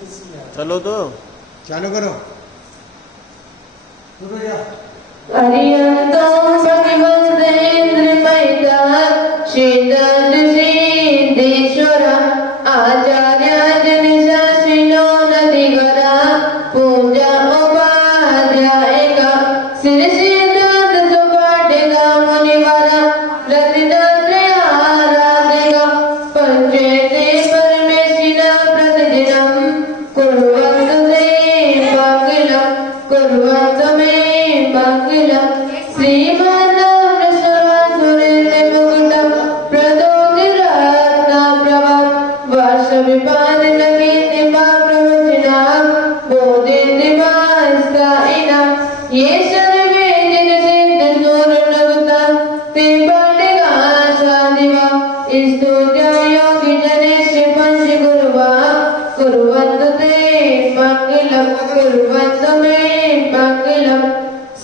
चलो तो चालू करो। हरियंतो भगवतेन्द्र मैदा श्रीदंडेश्वर आचार्य जन शासिनो नदिगरा पूजा उपाध्यायिका सिर सिद्धांत सुपाठिका मुनिवरा रत्नात्रया आराधिका पंचेते परमेशिना प्रतिदिनं कुर्वन्तु ते मंगलम् कुर्वन्तु मे मंगलम् श्रीमन्नामसुरासुरेन्द्रमुकुटं प्रदोतिरत्नप्रभं वर्षविपादिनकीर्तिमा प्रवचनां बोधिन्दिमास्तायिनां ये सर्वे जनसिद्धसूरनगुतां ते पाण्डिकाशादिवा स्तुत्या योगिजनेश्वि पञ्चगुरुवा कुर्वन्तु ते मङ्गलं कुर्वन्तु मे मङ्गलम्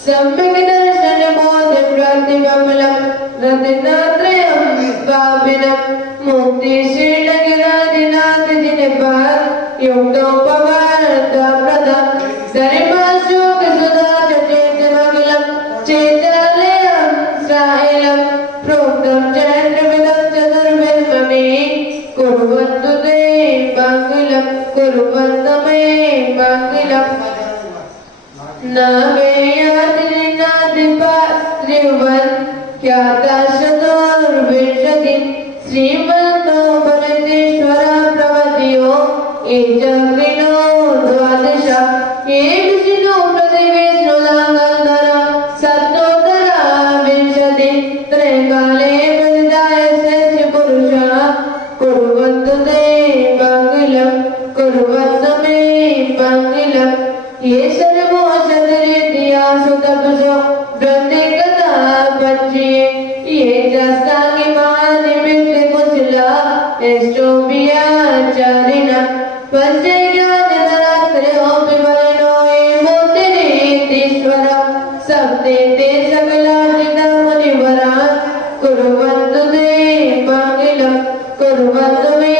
सम्यक् दर्शन बोध प्रतिबलं रत्नात्रयं पाविनं मुक्ति श्रीनगरादिनाथ जिनपाद युक्तोपवर्तप्रदं धर्माशोक सुधा चेतमखिलं चेतालयं श्रायलं प्रोक्तं चैत्रमिदं चतुर्विंशमे कुर्वन्तु ते मङ्गलं कुर्वन्तु मे मङ्गलम् नावेयादिनादिपात्रिवन् ख्याताशतुर्विंशति श्रीमन्तो भरतेश्वर प्रवद्यो ये चक्रिणो द्वादश ये विष्णु प्रतिविष्णुलाङ्गधर सप्तोत्तरा विंशति त्रैकाले प्रदाय सच पुरुषः कुर्वन्तु ते मङ्गलं कुर्वन्तु मे मङ्गलम् ये सर्वो शतरीत्यासु तपसो वृत्तिगता पञ्चये ये चास्ताङ्गिमानिमित्त कुशला एष्टोभियाचारिणः पञ्चज्ञानतरात्रयोऽपि बलिनो ये मूर्तिरीतीश्वर सप्ते ते सकलार्चिता मुनिवरा कुर्वन्तु ते मङ्गलं कुर्वन्तु मे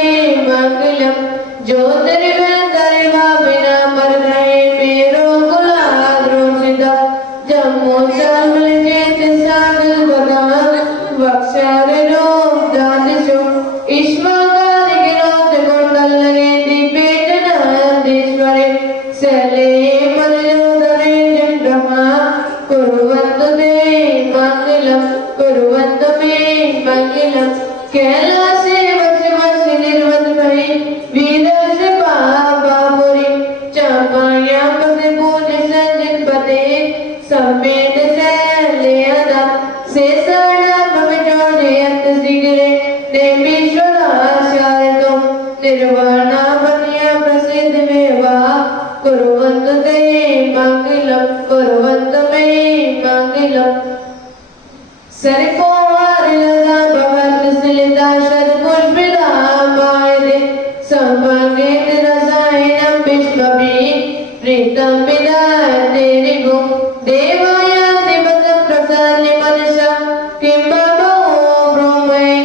मङ्गलम् ज्योतिर्विन्दरिवापिना परग्रहे मेरो कुलाद्रोषिता जम्मू चार्मलचेत सागरगता वक्षारिरोक्तादिषु ईश्वरादिगिरोत्कुण्डलगे दीपेटनादीश्वरे शैले परयोदरे जग्रहा कुर्वन्तु ते मङ्गलं कुर्वन्तु मे मङ्गलम् कैलासे वशवश निर्वद्भै वीरस्य पापापुरी चापायां पसे पूज्य संजनपते सम्मेद शैलेयदा शेषाणां भविजोदयत शीघ्रे देवीश्वराशारतो निर्वाणापन्या प्रसिद्धमेवा कुर्वन्तु ते मङ्गलं कुर्वन्तु मे मङ्गलम् सरिपोहारिलता भवन्तसलिता शतपुष्पिता मायते सम्भागेत रसायनं विश्वभिः प्रीतं विदाते ऋभुं देवायान्ति पदं प्रसन्ने मनसा किं बाबो ब्रूमहे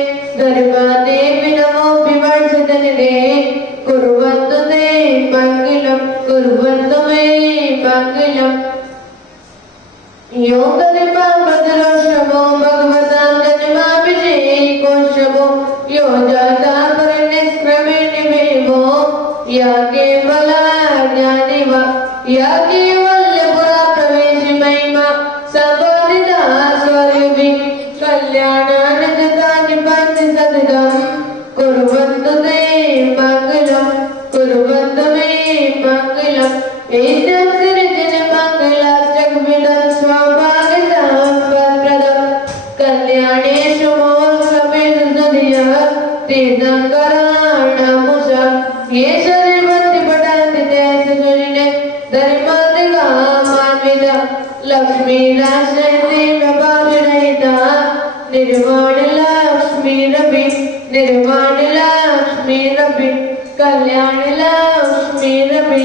धर्मादेवि नमो विवर्षतनिधे कुर्वन्तु ते मङ्गलं कुर्वन्तु मे मङ्गलम् योगनिपापदरोषभो भगवतां जन्माभिषेकोत्सवो यो जाता परिनिष्क्रमिणिमेवो या केवलाज्ञानिवा या केवल्यपुरा प्रवेशि महिमा सम्बोधिता स्वरूपिणी कल्याणानि पञ्चशतकं कुर्वन्तु ते मङ्गलं कुर्वन्तु मे मङ्गलम् एतं सृजनमङ्गलाष्टकमिदं स्वभागसम्पत्प्रदं कल्याणेषु मोक्षमेषु सुधियः तीर्थङ्कराणामुषा ये सर्वन्ति पठन्ति ते सुरिणे धर्मादिकामान्विता लक्ष्मीराश्रयते प्रभाविरहिता निर्वाणलक्ष्मीरपि निर्वाणलक्ष्मीरपि कल्याणलक्ष्मीरपि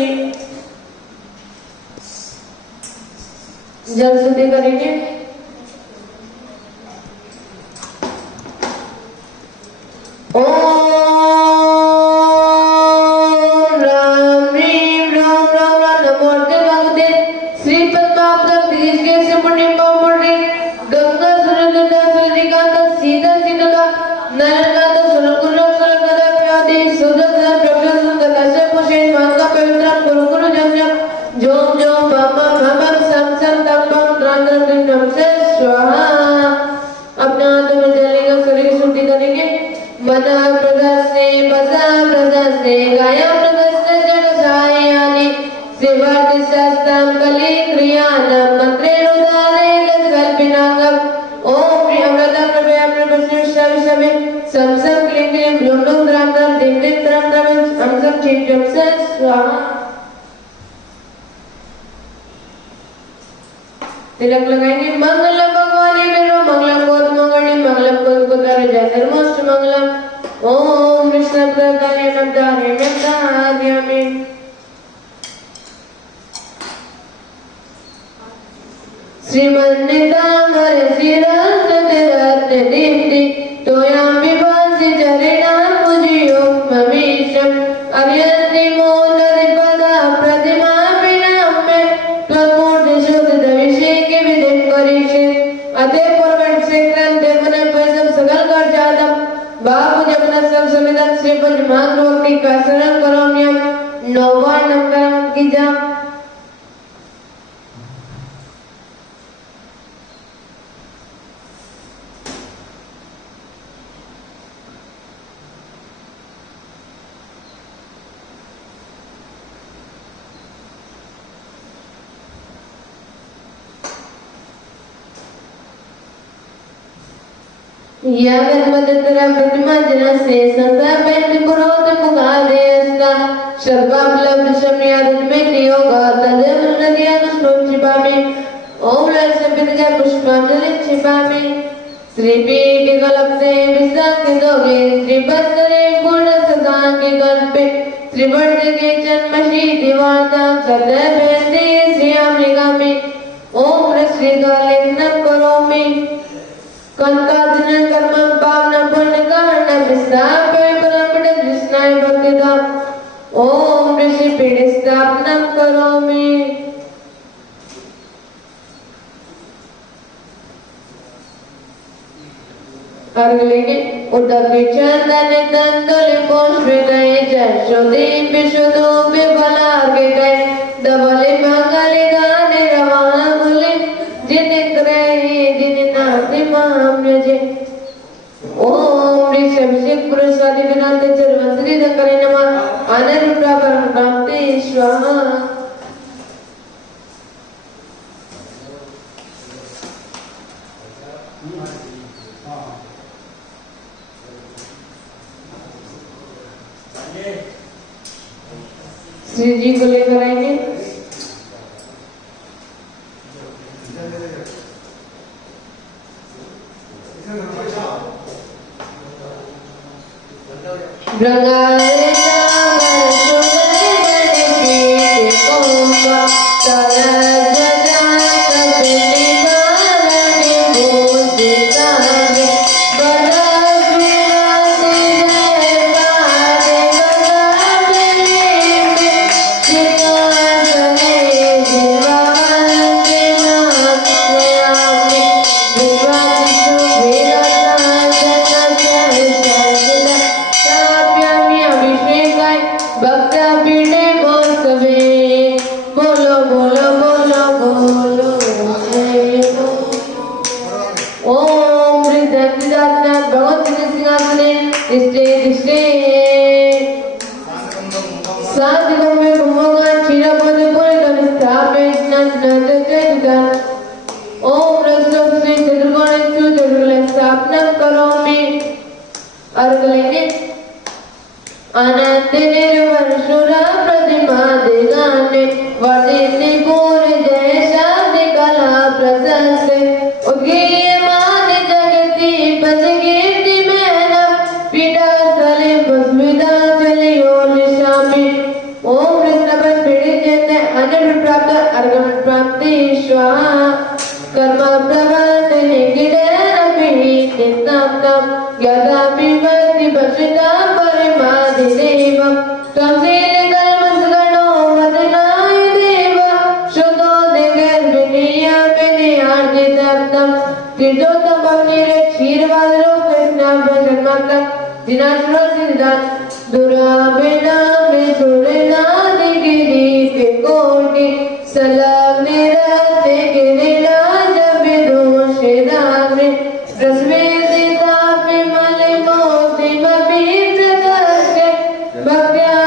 जल शुद्धि करेंगे। ओम राम गायं प्रदस्य जगसायानि सेवार्थ शास्त्रं कलि क्रियाणां मंत्रेणुदारे कल्पिनाकम् ओम प्रियव्रतं प्रभया प्रभस्युष्याविषमे समसम क्लीं क्लीं ब्लूं ब्लूं द्रां द्रां द्रीं द्रीं द्रां द्रां हमसम चीं चं स्वाहा। तिलक लगाएंगे। मंगलम भगवाने मेरो मंगलम गोत्मगणे मंगलम गोत्मोत्तरे जय धर्मोष्ट मंगलम ओम विष्णुप्रदाय नमदारे नमदार्यामि। श्रीमन्निताम्बर शिरस्रतिरत्न दीप्ति तोयां विभासि चरिणां पूजयोक्ममीशम् अर्यन्ति मोदरिपदा प्रतिमा विनाम्य त्वन्मूर्ति शुद्धिदभिषेके विधिं करिष्ये। अते पूर्वं शीघ्रं देवनं पैसं सकल कर्जातं बापु जपनं सब समिदं श्रीपंच महाग्रोक्ति कासनं करोम्यं नौवार्णं करं कीजाम्। यागन्मदत्तरा प्रतिमा जनस्य संस्थापयन्ति पुरोहितं मुखादेयस्ता सर्वापलब्धशम्यादत्मेति योगा तदेव नद्यानुष्णुं क्षिपामि ओम लसंपितजा पुष्पाञ्जलिं क्षिपामि। श्रीपीठिकलब्धे विशाखितोगे श्रीवत्सरे पूर्णसदाङ्गे कल्पे त्रिवर्धके जन्मशीतिवार्तां सतभयन्ति श्रियामृगामि ओम श्रीद्वालेखनं करोमि कंकादिनं कर्मं पावनं पुण्यकारणं स्थापय परमपद कृष्णाय भक्तिदा ओम ऋषिपीठे स्थापनं करोमि। अर्घ लेंगे। उदके चंदन तंदुल पुष्पितै जशोदीप विशुद्धोप फलार्पितै धवले मंगले गाने रवांगुले जिनिक्रहे जिनिनाथि माम्यजे ओम ऋषभिषेक पुरुषादि विनाथ चरवंसरी धकरे नमः अनिरुद्धा परम प्राप्ते स्वाहा। श्री जी को लेकर आएंगे। अनंत निर्वंशुरा प्रतिमा दिगाने वर्धिनी पूर्ण जय शांति कला प्रशस्त उद्गीयमान जगति पद कीर्ति मैना पीड़ा स्थले भस्मिता चलियो निशामि ओम कृष्णपद पीड़ित जैसे अनंत प्राप्त अर्घम प्राप्ति स्वाहा कर्म प्रवर्तने गिरपि नित्यां यदापि भक्ति भसिता परिमादिदेव त्वं कर्मसगणो वदनाय देव शुद्धो दिगर्भिणीया विनयार्जितं तीर्थोत्तम भक्तिरे क्षीरवादरो कृष्णाभजन्माक्तं दिनाश्रो सिद्धान् दुराभिनामे सुरनादिगिरीपे कोटि सलग्ने रते गिरिराज विदूषिताग्रे प्रस्वेदितापि मलिमोतिमपि प्रदर्श्य भक्त्या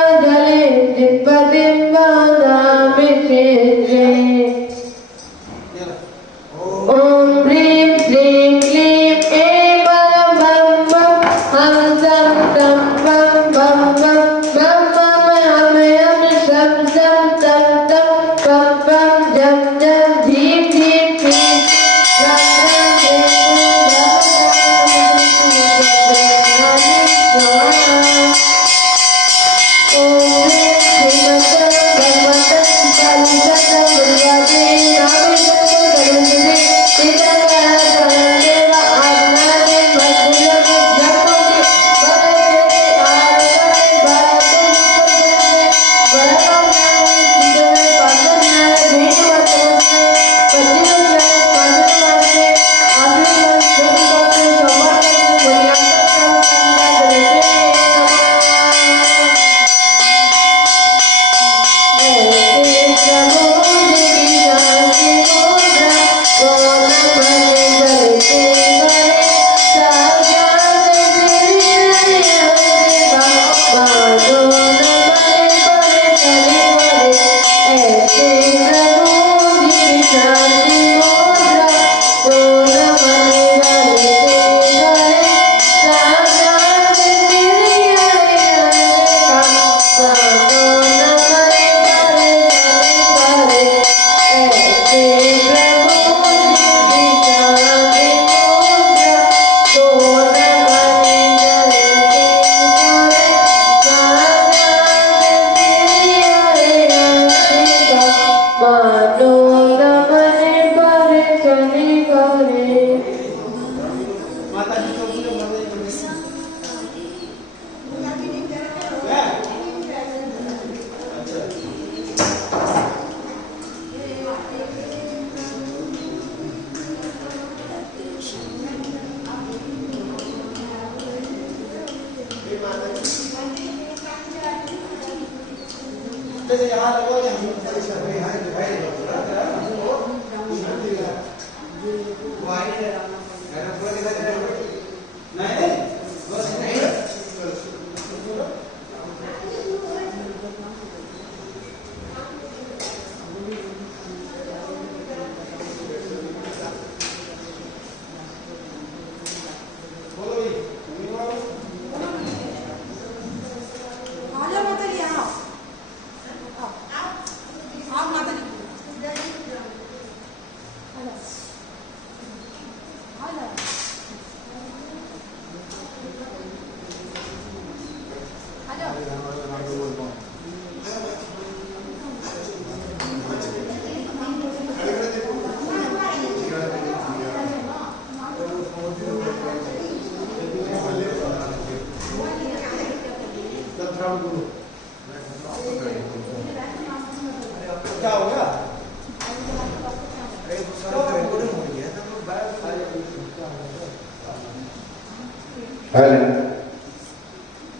क्या हो गया?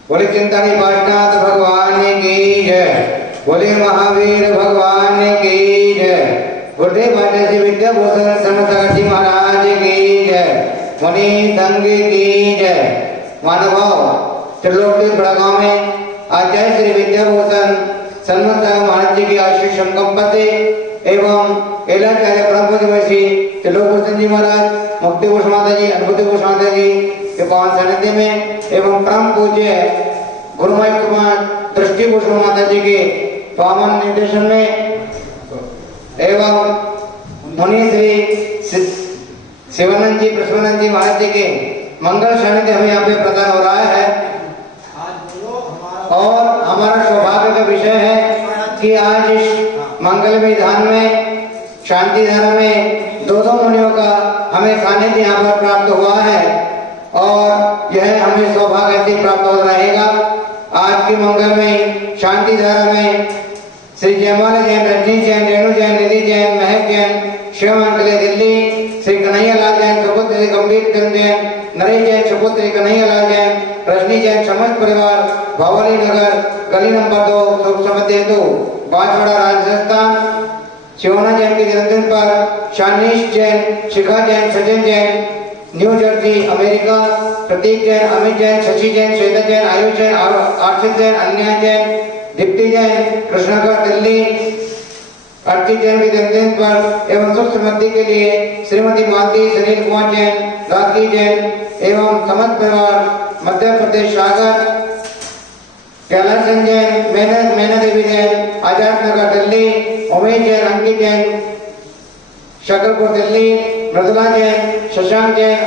बोले चिंतानी पाटनाथ भगवान की जय, बोले महावीर भगवान की जय, गुरुदेव पाटन श्री विद्याभूषण समर्थकाजी महाराज की जय, मुनि संघ की जय। मानव त्रिलोकी बड़गांव में आचार्य श्री विद्याभूषण सन्मत महाराज जी की आशीष संकंपति एवं एलाचार्य परम पूज्य त्रिलोक भूषण जी महाराज, मुक्ति घोष माता जी, अनुभूति घोष माता जी के पावन सानिध्य में एवं परम पूज्य गुरुमय कुमार दृष्टि घोष माता जी के पावन निर्देशन में एवं मुनि श्री शिवानंद जी प्रसन्नंद जी महाराज जी के मंगल सानिध्य हमें यहाँ पे प्रदान हो रहा है। और हमारा सौभाग्य का विषय है कि आज इस मंगलमय धाम में शांति धाम में दो मुनियों का हमें सानिध्य यहाँ पर प्राप्त हुआ है और यह हमें सौभाग्य से प्राप्त हो रहेगा। आज की मंगलमय शांति धारा में श्री जयमाला जैन, रजनी जैन, रेणु जैन, निधि जैन, महक जैन, शिव अंकले दिल्ली, श्री कन्हैया लाल जैन, सुपुत्र श्री गंभीर चंद जैन, नरेश जैन, सुपुत्र श्री कन्हैया लाल जैन, रजनी जैन, समस्त परिवार, भावली नगर, गली नंबर 2, सुखसमत हेतु, बांसवाड़ा राजस्थान। शिवाना जैन के जन्मदिन पर Shanish Jain, Shikha Jain, Sachin Jain, New Jersey America, Prateek Jain, Amit Jain, Shashi Jain, Shweta Jain, Ayush Jain, Aarshit Jain, अन्य जैन, दीप्ति जैन, कृष्णगढ़ दिल्ली। अर्चित जैन के जन्मदिन पर एवं सुख समृद्धि के लिए श्रीमती मालती, सुनील कुमार जैन, राखी जैन एवं समस्त परिवार, मध्य प्रदेश सागर, कैलाश जैन, मैना देवी जैन, आजाद नगर दिल्ली, उमेश जैन, अंकित जैन, शकरपुर दिल्ली, मृदुला जैन, शशांक जैन,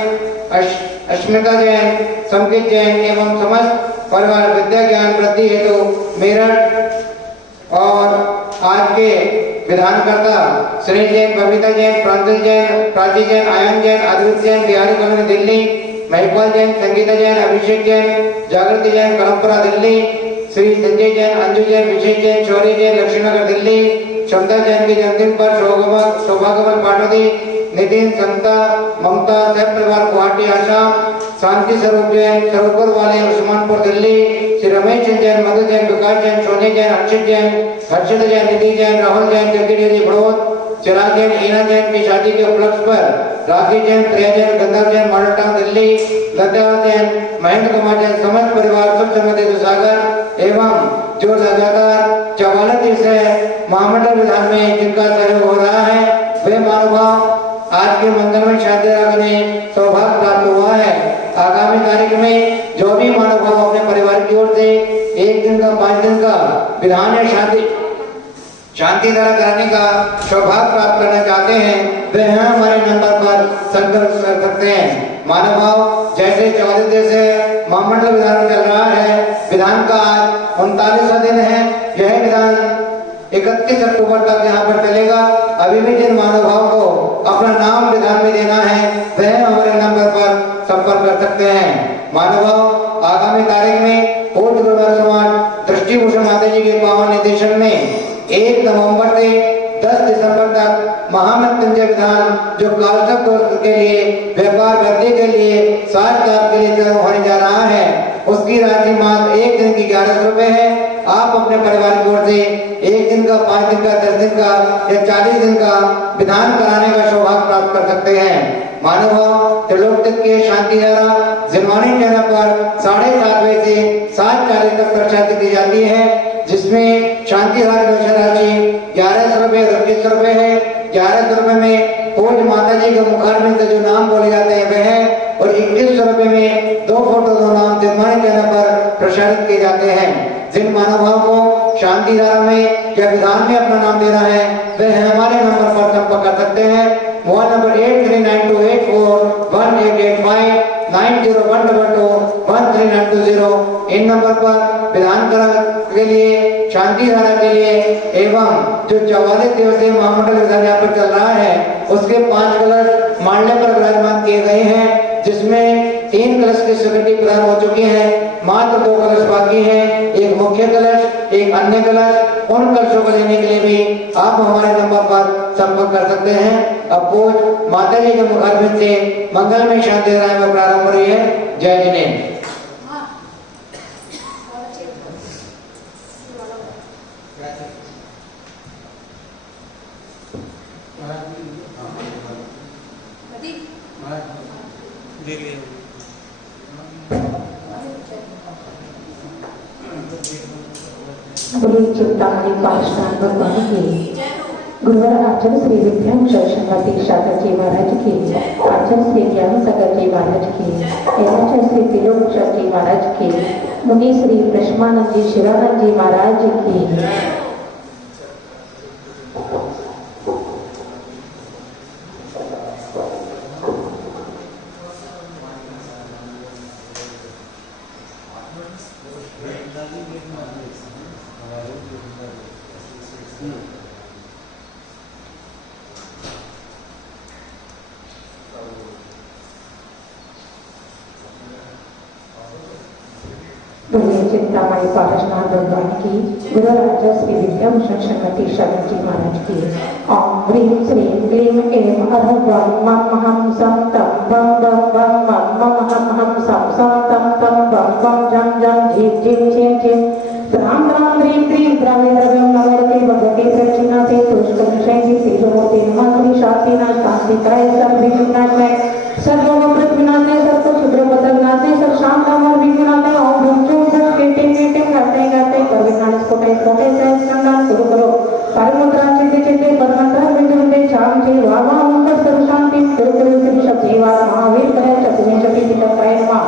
अश्मिता जैन, संकित जैन एवं समस्त परिवार विद्या ज्ञान वृद्धि हेतु मेरठ। और आज के विधानकर्ता श्री जैन, बबीता जैन, प्रांजल जैन, प्राची जैन, आयन जैन, अद्वित जैन, बिहारी कॉलोनी दिल्ली, महिपाल जैन, संगीता जैन, अभिषेक जैन, जागृति जैन, परंपरा दिल्ली, श्री संजय जैन, अंजू जैन, विशेष जैन, शौर्य जैन, लक्ष्मीनगर दिल्ली। क्षमता जैन के जन्मदिन पर सौभाग्यवल पाटोदी, नितिन, समता, ममता, सब परिवार गुवाहाटी आसाम। शांति स्वरूप जैन, सरोवर वाले उस्मानपुर दिल्ली, श्री रमेश जैन, मधु जैन, विकास जैन, सोनी जैन, हर्षित जैन, हर्षित जैन, निधि जैन, राहुल जैन, जगदीश बड़ोद, चिराग जैन, ईना जैन की शादी के उपलक्ष्य पर राखी जैन, प्रिया जैन, गंधर्व जैन, मॉडल टाउन दिल्ली, लता जैन, महेंद्र कुमार जैन, समस्त परिवार सुख समृद्धि सागर एवं जो लगातार 44 दिन से महामंडल विधान में जिनका सहयोग हो रहा है वे महानुभाव आज के मंगलमय शांति धाम में सौभाग्य प्राप्त हुआ है। आगामी तारीख में जो भी महानुभाव अपने परिवार की ओर से 1 दिन का 5 दिन का विधान या शांति धारा कराने का सौभाग्य प्राप्त करना चाहते हैं वे यहाँ हमारे नंबर पर संपर्क कर सकते हैं। महानुभाव जैसे 14 दिन से महामंडल विधान चल रहा है, विधान का आज 39वां दिन है। यह विधान 31 अक्टूबर तक यहाँ पर चलेगा। अभी भी जिन महानुभाव को अपना नाम विधान में देना है वह हमारे नंबर पर संपर्क कर सकते हैं। महानुभाव आगामी तारीख में पूर्व गुरुवार समाज दृष्टि भूषण माता जी के पावन निर्देशन में 1 नवंबर से 10 दिसंबर तक महामृत्युंजय विधान जो कालसर्प दोष के लिए, व्यापार वृद्धि के लिए, 7 लाख के लिए चरण होने जा रहा है, उसकी राशि मात्र 1 दिन की 1100 रुपए है। आप अपने परिवार की ओर से 1 दिन का, 5 दिन का, 10 दिन का या 40 दिन का विधान कराने का सौभाग्य प्राप्त कर सकते हैं। महानुभाव, त्रिलोक तक के शांति धारा जिनवानी चैनल पर 7:30 बजे से 7:40 तक प्रचारित की जाती है, जिसमें शांति धारा की राशि 1100 रुपये और 21 रुपये है। 1100 रुपये में पूज्य माता जी के मुखारबिंद से जो नाम बोले जाते हैं वह है, और 2100 रुपये में 2 फोटो 2 नाम जिनवानी चैनल पर प्रसारित किए जाते हैं। जिन महानुभाव को शांति धारा में या विधान में अपना नाम देना है वह हमारे नंबर पर संपर्क कर सकते हैं। Mobile number 8392841885 9012221390। इन नंबर पर विधान के लिए, शांति धारा के लिए एवं जो 44 दिवसीय महामंडल विधान यहाँ पर चल रहा है उसके 5 कलश मांडले पर विराजमान किए गए हैं, जिसमें 3 कलश की स्वीकृति प्रदान हो चुकी है, मात्र 2 कलश बाकी हैं, एक मुख्य कलश, एक अन्य कलश। उन कलशों को लेने के लिए भी आप हमारे नंबर पर संपर्क कर सकते हैं। अब पूज्य माता जी के मुखारबिंद से मंगलमय शांति धारा में प्रारंभ हो रही है। जय जिनेन्द्र। चिंतामणि पाषाण भगवान की गुरुवर आचार्य श्री विद्याम शंकरती शाकर जी महाराज की, आचार्य श्री ज्ञान सागर जी महाराज की, आचार्य श्री त्रिलोक जी महाराज की, मुनि श्री ब्रह्मानंद जी शिवानंद जी महाराज की। चिंतामणि पाषाण भगवान की गुरु राजा श्री विद्याभूषण शंकरती शाकर जी महाराज की। ओम ह्रीं श्रीं क्लीं ऐं अरहं मम हम सम तम बम बम बम मम मम हम सम सम तम तम बम बम जम जम झीं झीं झीं झीं राम राम ह्रीं क्लीं द्रव्य द्रव्यं नमोते भगवते प्रचिना से तुष्कं शैली तेजोमूर्ति नमः श्री शांतिनाथ शांतिकाय सर्वविघ्ननाशाय सर्वोपद्रवनाशाय सर्वशुभ्रपदनाशाय सर्वशांतामर विघ्ननाशाय ओम ह्रीं क्लीं करते करते परविनाश कोटे कोटे से स्कंदन शुरू करो परमंत्र चिंते चिंते परमंत्र बिंदुते शाम जे वावा ओंकार सर्व शांति शुरू करो श्री शक्तिवा महावीर करे चतुर्णे शक्ति तत्काय नमः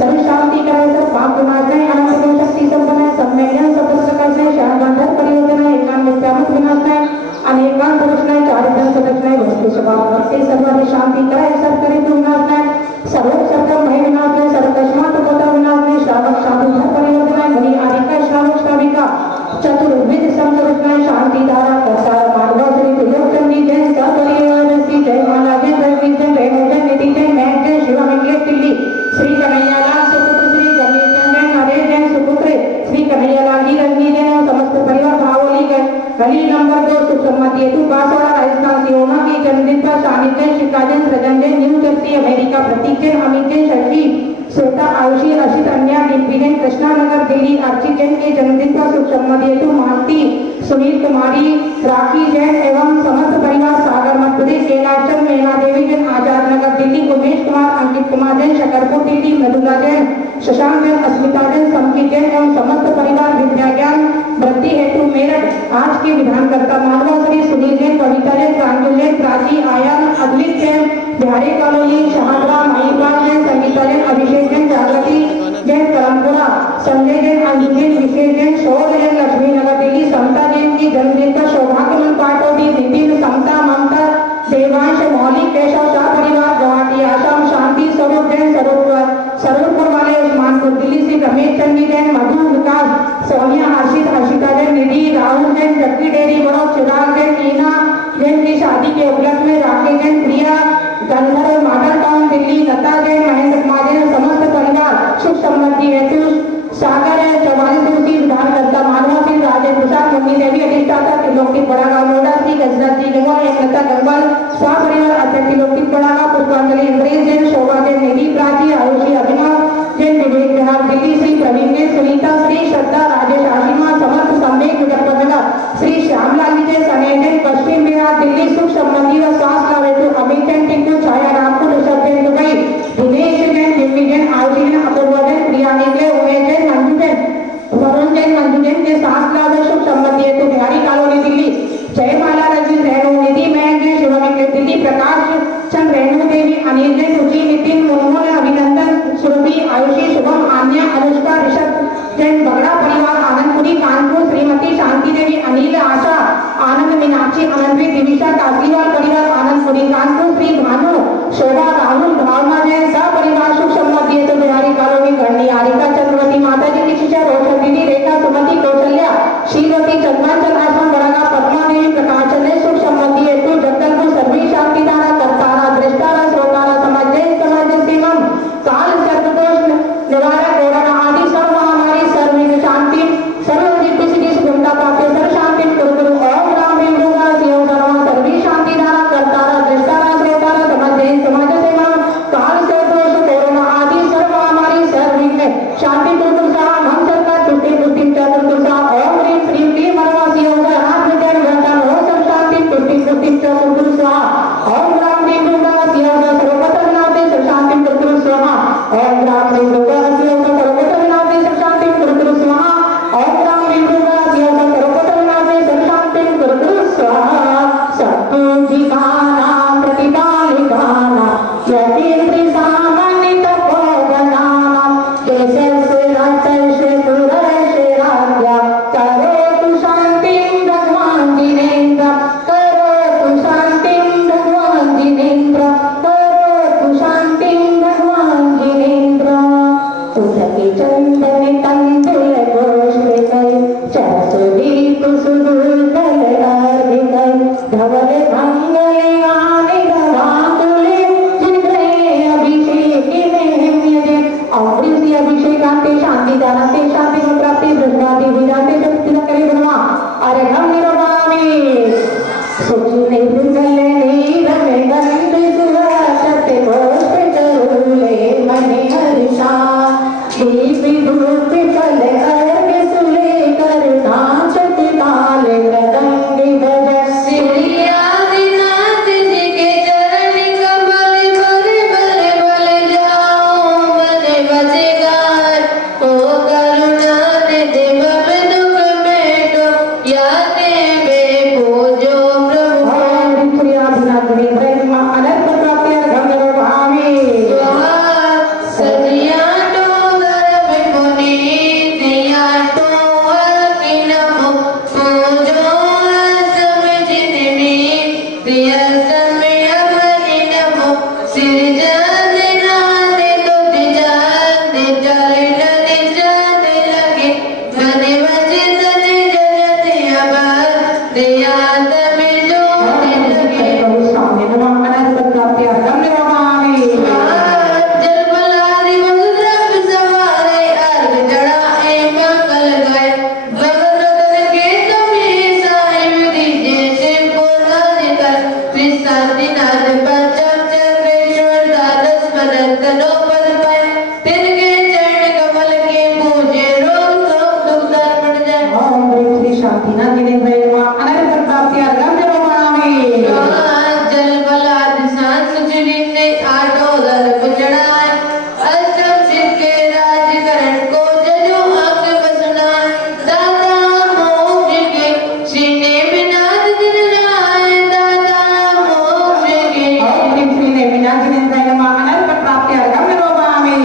सर्व शांति करे सब पाप विनाश है अनंत शक्ति संपन्न सम्मेलन सबस्त्र करे शांतंधर परिवर्तन एकांत मिथ्यामत विनाश है अनेकांत पुरुषनाय चारित्र सदक्षनाय वस्तु स्वभाव वर्ते सर्व शांति करे सब करे विनाश है सर्व सर्व भय विनाश है सर्व कष्मात पता विनाश है श्रावक साधु परिवर्तन मणि आदिका श्रावक श्राविका चतुर्विध संरचना शांति धारा प्रसार मानव श्री त्रिलोक चंडी जय सपरिवार श्री जय माला जय रवि जय रेणु जय निधि जय मैं जय शिवा मिले दिल्ली श्री कन्हैयालाल सुपुत्र श्री गणेश जय नरेश जय सुपुत्र श्री कन्हैयालाल जी रंगी जय समस्त परिवार भावोली गए गली नंबर 2 सुसम्मति हेतु बांसवाड़ा राजस्थान सियोना की जन्मदिन पर शामिल जय शिकाजन सृजन जय न्यू जर्सी अमेरिका प्रतीक जय अमित जय शशि श्वेता आयुषी अर्षित अन्या दिग्विजय कृष्णा नगर दिल्ली अर्चित जैन के जन्मदिन पर शुभ सम्मति हेतु मालती सुनील कुमारी राखी जैन एवं समस्त परिवार सागर मध्य प्रदेश कैलाशचंद मेहना देवी जैन आजाद नगर दिल्ली उमेश कुमार अंकित कुमार जैन शकरपुर दिल्ली मधुरा जैन शशांक जैन अस्मिता जैन संकित जैन एवं समस्त परिवार विद्या ज्ञान वृद्धि हेतु मेरठ आज के विधानकर्ता मानवा श्री सुनील जैन कविता जैन प्रांजल जैन प्राची आयन अद्वित जैन बिहारी कॉलोनी शहादरा महिपाल जैन संगीता जैन अभिषेक जैन जागृति जैन परमपुरा संजय जैन अंजु जैन विशेष जैन शोर जैन लक्ष्मी नगर दिल्ली समता जैन की जन्मदिन पर सौभाग्यमन पाटोदी नितिन समता ममता देवांश मौलिक केशव शाह परिवार गुवाहाटी आसाम शांति स्वरूप जैन सरोवरपुर वाले उस्मानपुर दिल्ली से रमेश चंदी जैन मधु विकास सोनिया हर्षित हर्षिता जैन निधि राहुल जैन जक्की डेरी बड़ो चिराग जैन ईना जैन की शादी के उपलक्ष्य में राकेश जैन प्रिया गंधर्व मॉडल टाउन दिल्ली लता जैन महेंद्र कुमार जैन समस्त परिवार सुख समृद्धि हेतु सागर 44 दिवसीय विधानकर्ता मानवा सिंह राजेश प्रसाद मुन्नी देवी अधिष्ठाता त्रिलोकी बड़ागांव नोएडा श्री गजराज जी गंगवाल एकलता गंगवाल परिवार अध्यक्ष त्रिलोकी बड़ागांव पुष्पांजलि इंद्रेश जैन शोभा जैन निधि प्राची आयुषी अभिनव जैन विवेक बिहार दिल्ली श्री प्रवीण जैन सुनीता श्री श्रद्धा राजेश आशीमा समर्थ सम्वेक मुजफ्फरनगर श्री श्रीमती शांति देवी, अनिल, आशा, आनंद, मीनाक्षी, अनंतवी, दिविशा, कासलीवाल परिवार, आनंद पुरी, कानपुर, श्री भानु, शोभा, राहुल, भावना जैन, सब परिवार सुख समृद्धि तो बिहारी कॉलोनी गंडी, आरिका, चंद्रवती, माता जी की शिष्या, रोशन दीदी, रेखा, सुमति, कौशल्या, शीलवती, चंद्रांचल, आसमान, बड़ागा, पद्मा देवी, प्रकाश चंद्र, सुख समृद्धि हेतु जगदलपुर, सर्वी शांति धारा, करतारा, दृष्टारा, श्रोतारा, समाज जैन समाज शिवम, काल सर्वदोष निवारक, कोरोना आदि सर्व महामारी, सर्व शांति, सर्व रिद्धि सिद्धि सुगमता प्राप्ति, सर्व शांति कुरु ओम राम ह्रीं दुर्गा शिव सर्व सर्वी शांति धारा, करतारा, दृष्टारा, श्रोतारा, समाज जैन समाज शिवम, काल सर्वदोष कोरोना आदि सर्व महामारी, सर्व शांति कुरु स्वाहा, हम सरकार तुष्टि बुद्धि चतुर्थ स्वाहा, ओम ह्रीं श्रीं क्लीं मरवा शिव हाथ में जन घंटा हो सब शांति तुष्टि बुद्धि चतुर्थ स्वाहा, ओम राम ह्रीं दुर्गा शिव सर्वपतन नाथे सब शांति कुरु स्वाहा, ओम राम ह्रीं दुर्गा शिव सर्वपतन नाथे सब शांति कुरु स्वाहा, ओम राम ह्रीं दुर्गा शिव सर्वपतन नाथे सब शांति कुरु स्वाहा, सत्पुरुषाणां प्रतिपालिकानां यतीन्द्रि सामान्य तपोधनानां केशस्य रक्तस्य पुरस्य राज्ञा करोतु शान्तिं भगवान् जिनेन्द्र, करोतु शान्तिं भगवान् जिनेन्द्र, करोतु शान्तिं भगवान् जिनेन्द्र। उदके चंदन तंदुल घोषितै सरस्वती सुदूतल अर्घितै धवल मंगले आने धरातुले जिग्रे अभिषेक में अमृत अभिषेकांते शांति दानाते शांति में प्राप्ति ब्रह्मादि विराटे शक्ति करे ब्रह्मा अरे हम निरवामी सुखी नहीं दुर्गले नीर में गंध सुहासते पुष्प चरुले मणि हर्षा दीप धूप फल अर्घ सुले कर नाचत ताल मृदंग बज श्री आदिनाथ जी के चरण कमल भले भले भले जाओ मन बजेगार, ओ करुणा निधि भव दुख मेटो, याते में पूजो प्रभु। ओम श्री आदिनाथ जी ब्रह्मा अनंत प्राप्ति अर्घम भावी सजिया तो गर्भ पुनीत, या तो अकिनमो पूजो असम जिननी, प्रिय समय अभनिनमो सिरजन नाथ तुझ जान चरण निजान लगे, मन वच तन जगत अबर दया तब जोत लगे। प्रभु स्वामी नमः अनंत प्राप्ति अर्घम भावी जलपलादि वसुद्रव सवारे, अर्घ चढ़ाए मंगल गाए, भगवत के कभी साहिब दीजिए शिव को नाज कर, श्री शांतिनाथ पंचम चक्रेश्वर द्वादश पदक नौपद पाए, तिनके चरण कमल के पूजे रोग शोक दुख दर्पण जाए। ओम श्री शांतिनाथ जी ब्रह्मा अनंत प्राप्ति अर्घम भावी जलपलादि सांस सुचरिने आठों दर्प चढ़ाए, अष्टम सिद्ध के राजकरण को जजो अंग बसनाए, दाता मोक्ष के श्री नेमिनाथ जिन राय, दाता मोक्ष के ओम श्री नेमिनाथ जी ब्रह्मा अनंत प्राप्ति अर्घम भावी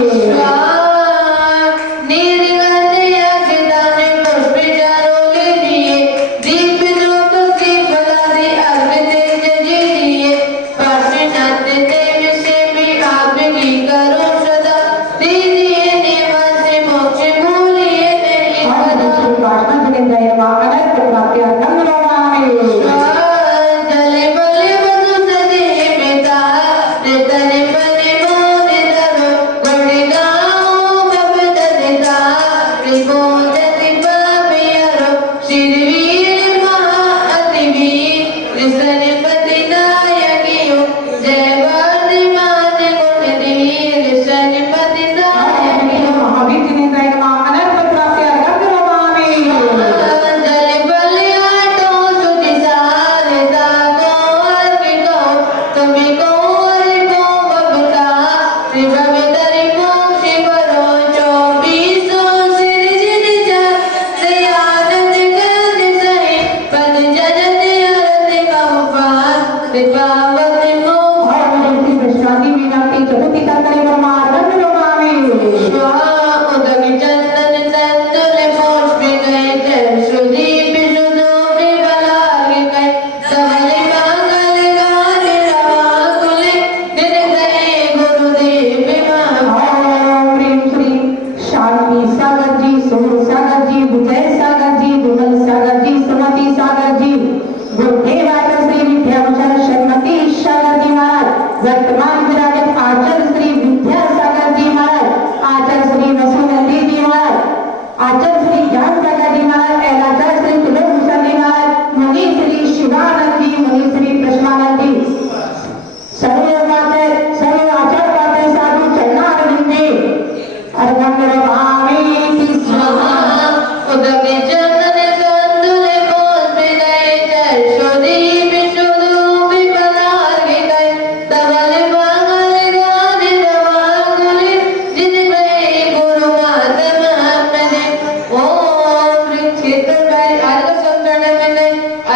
निर्गंध अक्षदान पुष्प चारों ले दिए, दीप धूप की फलादि अर्घ तेज दीजिए, पार्श्वनाथ देव से भी आपकी करो सदा, दीजिए निवास मोक्ष भूलिए नहीं कदा। श्री वासना जी ब्रह्मा अनंत प्राप्ति अर्घम भावी जले बले वसु सदे पिता, तन बने मोद धरो, गुण गाओ भव दनिता, त्रिभुवनति पापियरो, शिरवीर महा अति वीर, कृष्णपति नायकियो, जय वर्धमान गुण धीर, कृष्णपति नायकियो। महावीर जी ब्रह्मा अनंत प्राप्ति अर्घम भावी जल बल आटो सुदिशा,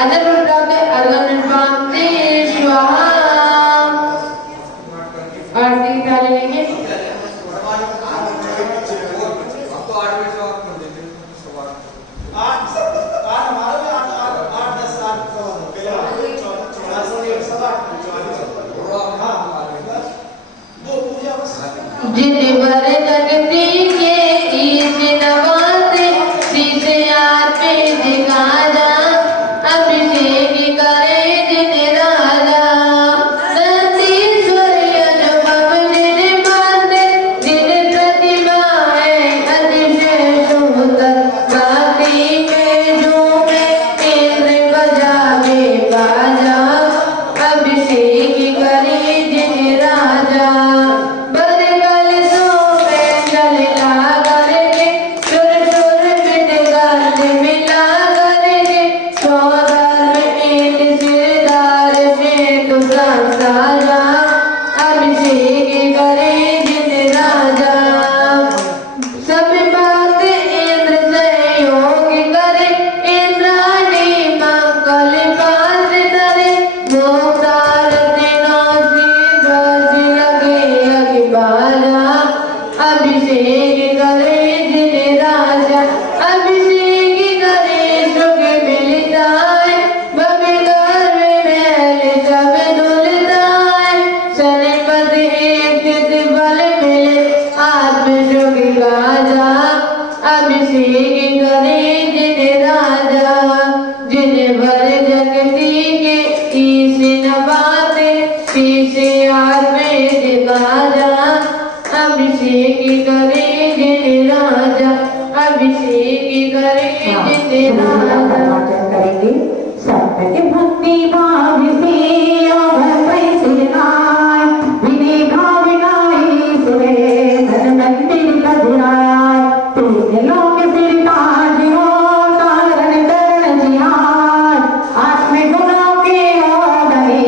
अनर्वण प्राप्त अर्घम निर्वांते स्वाहा। आरती डाल लेंगे। जिन वर जगती के ईश नवाते शीशे आते दिखा जा अभिषेक करे जिन राजा नंदीश्वर अनुपम जिन बांधे जिन प्रतिमाएं अतिशय सुंदर भक्ति में झूमे इंद्र बजावे बाजा अभिषेक करे जिन राजा करेंगे सत्य भक्ति भाव से विनय भाव सुरे धन मंदिर बधुराय तीन लोक सिर ताज हो कारण करण जिहार आत्म गुणों के ओढ़े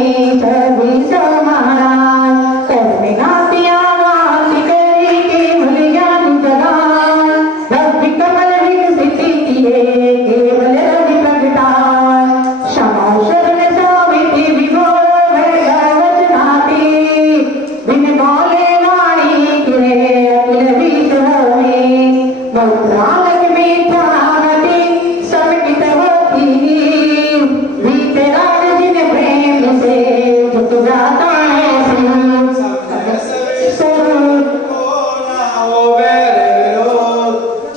सभी समाराय कर्म गातिया वाली करी केवल ज्ञान जगान रवि कमल विकसित किए केवल रवि प्रगटाय क्षमा शरण सावित्री विभोर वचनाती बिन बोले वाणी गिरे अखिल विष होए मौद्रालक में त्रागति सबकी होती वीतराग जिन प्रेम से झुक जाता है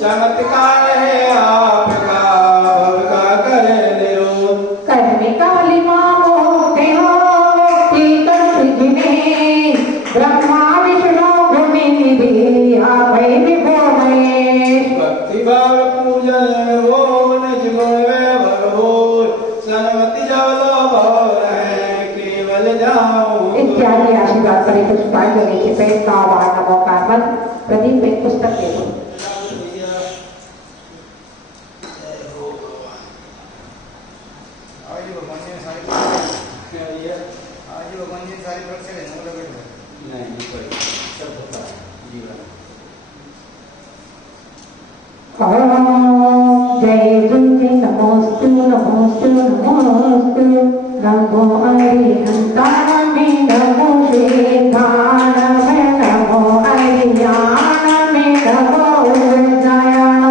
चमत्कार है आपका भव का करे निरोध कर्म काली मामो देहो मुक्ति कंठ जिने ब्रह्मा विष्णु भूमि निधि आपै विभो महेश भक्ति भाव पूजन हो निज गुण वैभव हो सनमति जवलो भव रहे केवल जाओ इत्यादि आशीर्वाद परे पुष्पांजलि के पेट का वार नमो कार्बन प्रदीप एक पुस्तक के दो आज भगवान ने सारी परीक्षा नहीं पड़ी सब होता है जीवन ओम जय दुर्गे नमोस्तु नमोस्तु नमोस्तु नमो हरिहंता में नमो श्रीधान में नमो हरियाण में नमो उज्जयान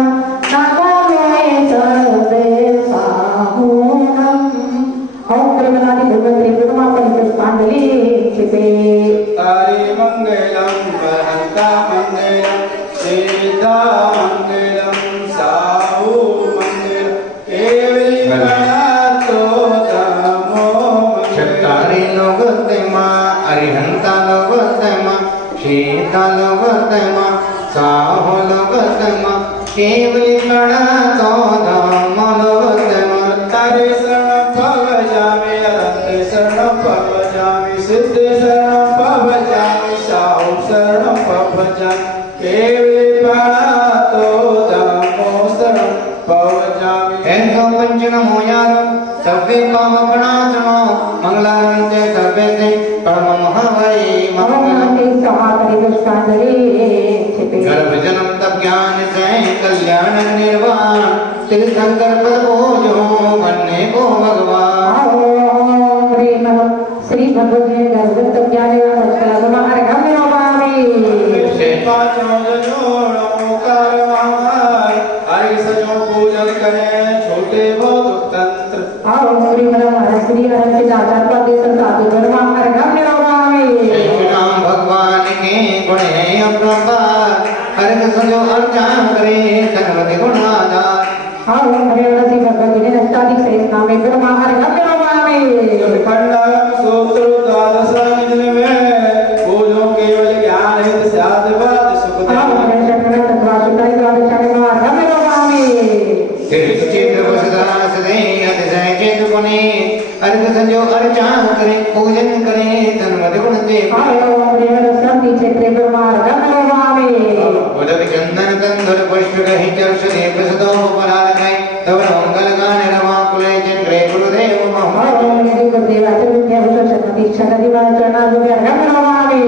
नमो मे सर्वे साहूनम ओम त्रिगुणादि भगवती दुर्गापति पुष्पांजलि क्षिपे तारे मंगलम बहंता मंगलम सीता मंगलम साहू मंगल केवली गणातो तमो शक्तारी लोगते माँ अरिहंता लोगते माँ शीता लोगते माँ साहो लोगते माँ केवली गणातो तमो लोगते माँ तारे शरण पव जामि अनंत शरण पव जामि सिद्ध शरण पव जामि साहू शरण पव जामि केवली गणातो तमो शरण पव जामि ऐसो पंचनमो यार सभ्य काम गणाचनो मंगलारंते सर्वे ते परम महावरी मंगलम गर्भ जन्म तप ज्ञान से कल्याण निर्वाण तीर्थंकर पद को जो बनने को भगवान श्री हरि दाता पति संसाधु ब्रह्मा अर्घम निरोगामी नाम भगवान के गुण है अपरंपार अर्घ संजो अर्चा करे सर्वति गुणाधार ओम हरिवरसी भगवती नष्टादि शेष नामे ब्रह्मा अर्घम निरोगामी खंडम सूत्र द्वादश निधन में पूजो केवल ज्ञान हित साधवाद सुखदेव ओम हरिवरसी तत्वासुताई द्वादश अर्घम निरोगामी चित्र वसुधान सदे अतिशय चित पुने अर्घ संजो अर्चा करे पूजन करे धर्मति गुण दे ओम हरिवरसी चित्रे ब्रह्मा अर्घम निरोगामी उदक चंदन कंधर पुष्प कहि चर्ष दे प्रसदो परार है तव मंगल गान रमा कुले चंद्रे गुरुदेव महा ओम हरिवरसी विद्या भूषण शक्ति क्षण दिवान चरणार्जुन अर्घम निरोगामी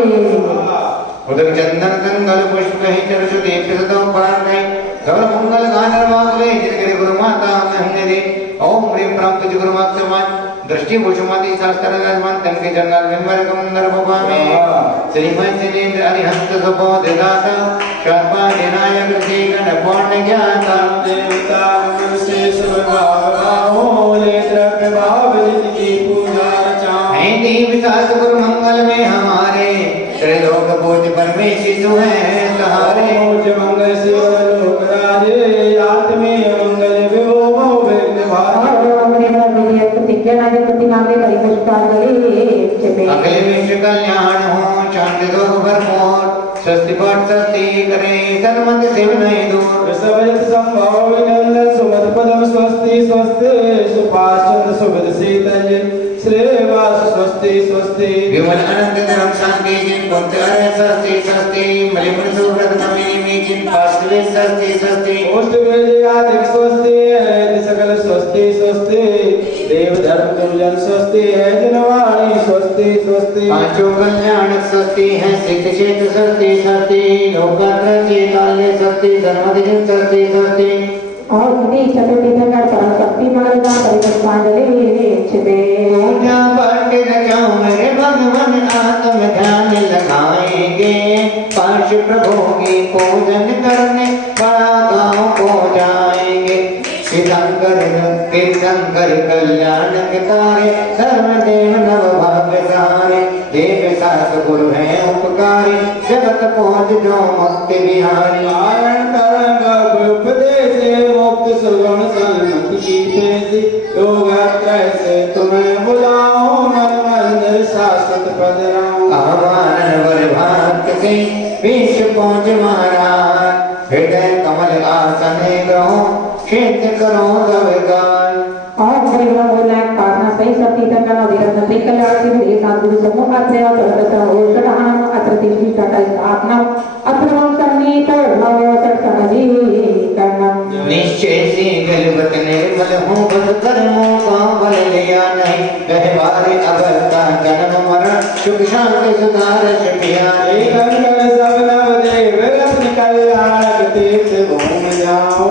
उदक चंदन कंधर पुष्प कहि चर्ष दे प्रसदो परार है तव मंगल गान रमा कुले चंद्रे गुरु माता महने दे ओम ह्रीं प्राप्त गुरु माता दृष्टि भूषमति शास्त्र राजमान तन के जंगल विमर कंदर भवामे श्रीमन जिनेन्द्र अरिहंत सुबोध दाता शर्मा विनायक श्री गण पौर्ण ज्ञाता देवता मनुष्य स्वभाव ले द्रव्य भाव की पूजा चाहे हैं देव सास गुरु मंगल में हमारे त्रिलोक पूज परमेशिशु हैं सहारे पूज मंगल शिव लोक राजे आत्मे मंगल विभो विघ्न भारे ओम हरिवरसी प्रतिज्ञा नागे प्रतिमागे परिपुष्पांजलि चिपे अगले विश्व कल्याण हो शांति दुख भरपूर स्वस्ति पाठ स्वस्ति करे सन्मत शिव नहीं दूर सबजत संभव विनंदन सुमत पदम स्वस्ति स्वस्ति सुपाचंद सुभद शीतल श्रेवास स्वस्ति स्वस्ति विमल अनंत धर्म शांति जिन भक्त अरे स्वस्ति स्वस्ति मलिमुन सुव्रत नमिनी में जिन पार्श्वे स्वस्ति स्वस्ति ओष्ट वेदिक स्वस्ति है सकल स्वस्ति स्वस्ति देव धर्म दुर्जन स्वस्ति है जनवाणी स्वस्ति स्वस्ति पांचों कल्याण स्वस्ति है सिद्ध क्षेत्र स्वस्ति स्वस्ति लोकात्र चेताल्य स्वस्ति धर्मदिन स्वस्ति स्वस्ति और इति चतुर्थी नगर शक्ति मार्गा परिपुष्पांजलि चिपे पूजा पाठ रचाऊं मेरे भगवान आत्म ध्यान लगाएंगे पार्श प्रभु की पूजन करने बड़ा गांव को जाएंगे तीर्थंकर कल्याण के तारे धर्मदेव नव भाग्य सारे देव सास गुरु हैं उपकारी जगत पहुँच जो मुक्ति बिहारी कारण तरंग उपदेश मुक्त सुगम सन्मति की पेशी योग कैसे तुम्हें बुलाओ मन मंदिर शाश्वत पद राम आह्वान वर भक्त से विश्व पहुँच महाराज हृदय कमल आसन ग्रहो क्षेत्र करो दबगान और हरिवरसी बोला पाठना सही सती तक का नवीरत्न त्रिकल्याण की विधि साधु समूह अत्रय चरत ओषधान अत्रतिष्ठि टाटा स्थापना अत्रवं सन्नीत नवोषट समझी कर्णम निश्चय से गलबत निर्मल हूँ बस कर्मों का बल लिया नहीं व्यवहार अवस्था जन्म मरण सुख शांति सुधार सुखिया कंकर सब नव देव रत्न कल्याण तीर्थ घूम जाओ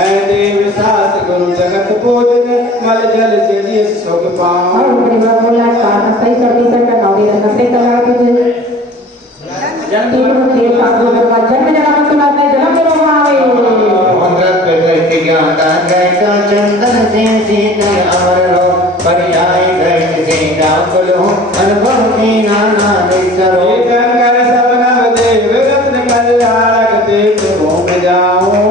ऐ देव सास गुरु जगत पूजन मल जल से जिय सुख पाओ और हरिवरसी बोला पाठना सही सती तक का नवीरत्न त्रिकल्याण की विधि तीनों के साधु का जन्म जन्म के बाद जन्म निरोगामी चंदन से शीतल अमर लो पर्याय दृष्टि से व्याकुल हो अनुभव के नाना विसरो कंकर सब नव देव रत्न कल्याण तीर्थ घूम जाओ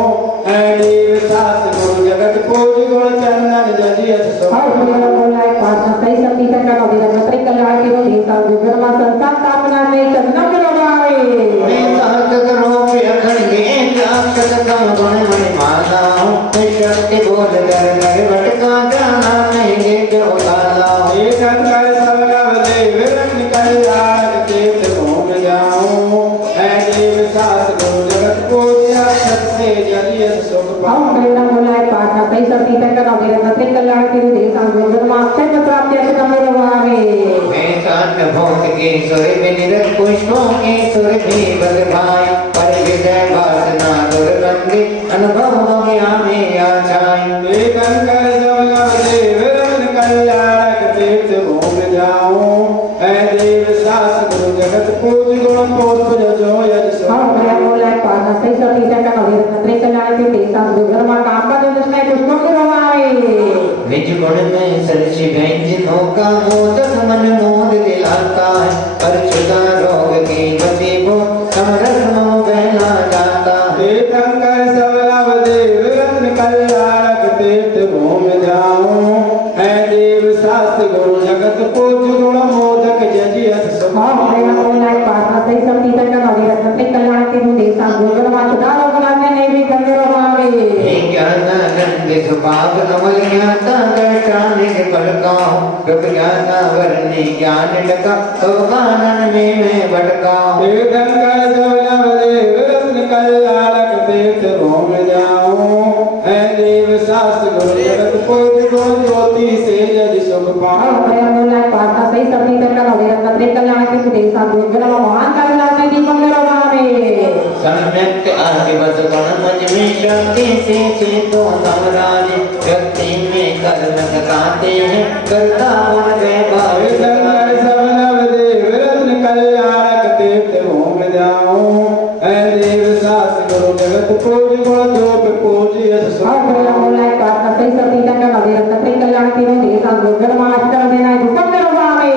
ऐ देव सास गुरु जगत पूज गुण चंदन जजिय सुख और हरिवरसी बोला पाठना सही सती तक का नवीरत्न त्रिकल्याण की विधि साधु ब्रह्मा संसार स्थापना में जन्म निरोगामी शक्ति बोल कर भटका जाना नहीं जो उतारा कंकर सब नव देव रत्न कल्याण तीर्थ घूम जाओ ऐ देव सास गुरु जगत पूज्य सत्य जलिय सुख और पाओ हरिवरसी बोला पाठना सही सती तक का नवीरत्न त्रिकल्याण की विधि साधु ब्रह्मा अक्षय प्राप्ति अक्षतम निरोगामी भोग के सुर विनिरत पुष्पों के सुर भी बल भाई पर विजय वासना दुर्गंधि अनुभव हो गया में आ जाए कंकर सब नव देव रत्न कल्याण तीर्थ घूम जाओ ऐ देव सास गुरु जगत पूज गुण पुष्प जो यज सुख और हरिवरसी बोला पाठना सही सती तक का नवीरत्न त्रिकल्याण की विधि साधु ब्रह्मा काम का दृष्टि पुष्पों निरोगामी निज गुण में सरसी व्यंजनों का मोदक मन मोद दिलाता है। अरछुदा रोग की गति को समरस में बहला जाता है। तीर्थंकर सब लव देव रत्न कल्याणक तीर्थ घूम जाऊं। है देव शास्त्र गुरु जगत पूज गुण मोदक जजियत सुख। ओम प्रेम बोलाय पासा सही सब तीतर का नवी रत्न ते कल्याण के मुदे सांगोगण वाचुदा लोकनाथ ने नैवे गंधर्व भावे। ज्ञानानंद सुभाग अमल ज्ञाता दर्शानिक पड़काऊं। प्रभ ज्ञाना वरने ज्ञान डका अवगानन में मैं भटकाऊं। तीर्थंकर सब लव देव रत्न कल्याणक तीर्थ घूम जाऊं। है देव शास्त्र गुरु जगत पूज गुण ज्योति से जज सुख पाऊं। ओम प्रेम बोलाय पासा सही सब तीतर का नवी रत्न ते कल्याण के मुदे सांगोगण महान कल्याण ने दीपंकर भावे। सम्यक आदिवत गुण मज में शक्ति से चेतो समराज। व्यक्ति में कर्म बताते हैं करता मन वैभव। तीर्थंकर सब लव देव रत्न कल्याणक तीर्थ घूम जाऊं। है देव शास्त्र गुरु जगत पूज गुण जोप पूजियत सुख। ओम प्रेम बोलाय पासा सही सब तीतर का नवी रत्न ते कल्याण के मुदे सांगोगण महान कल्याण ने दीपंकर भावे।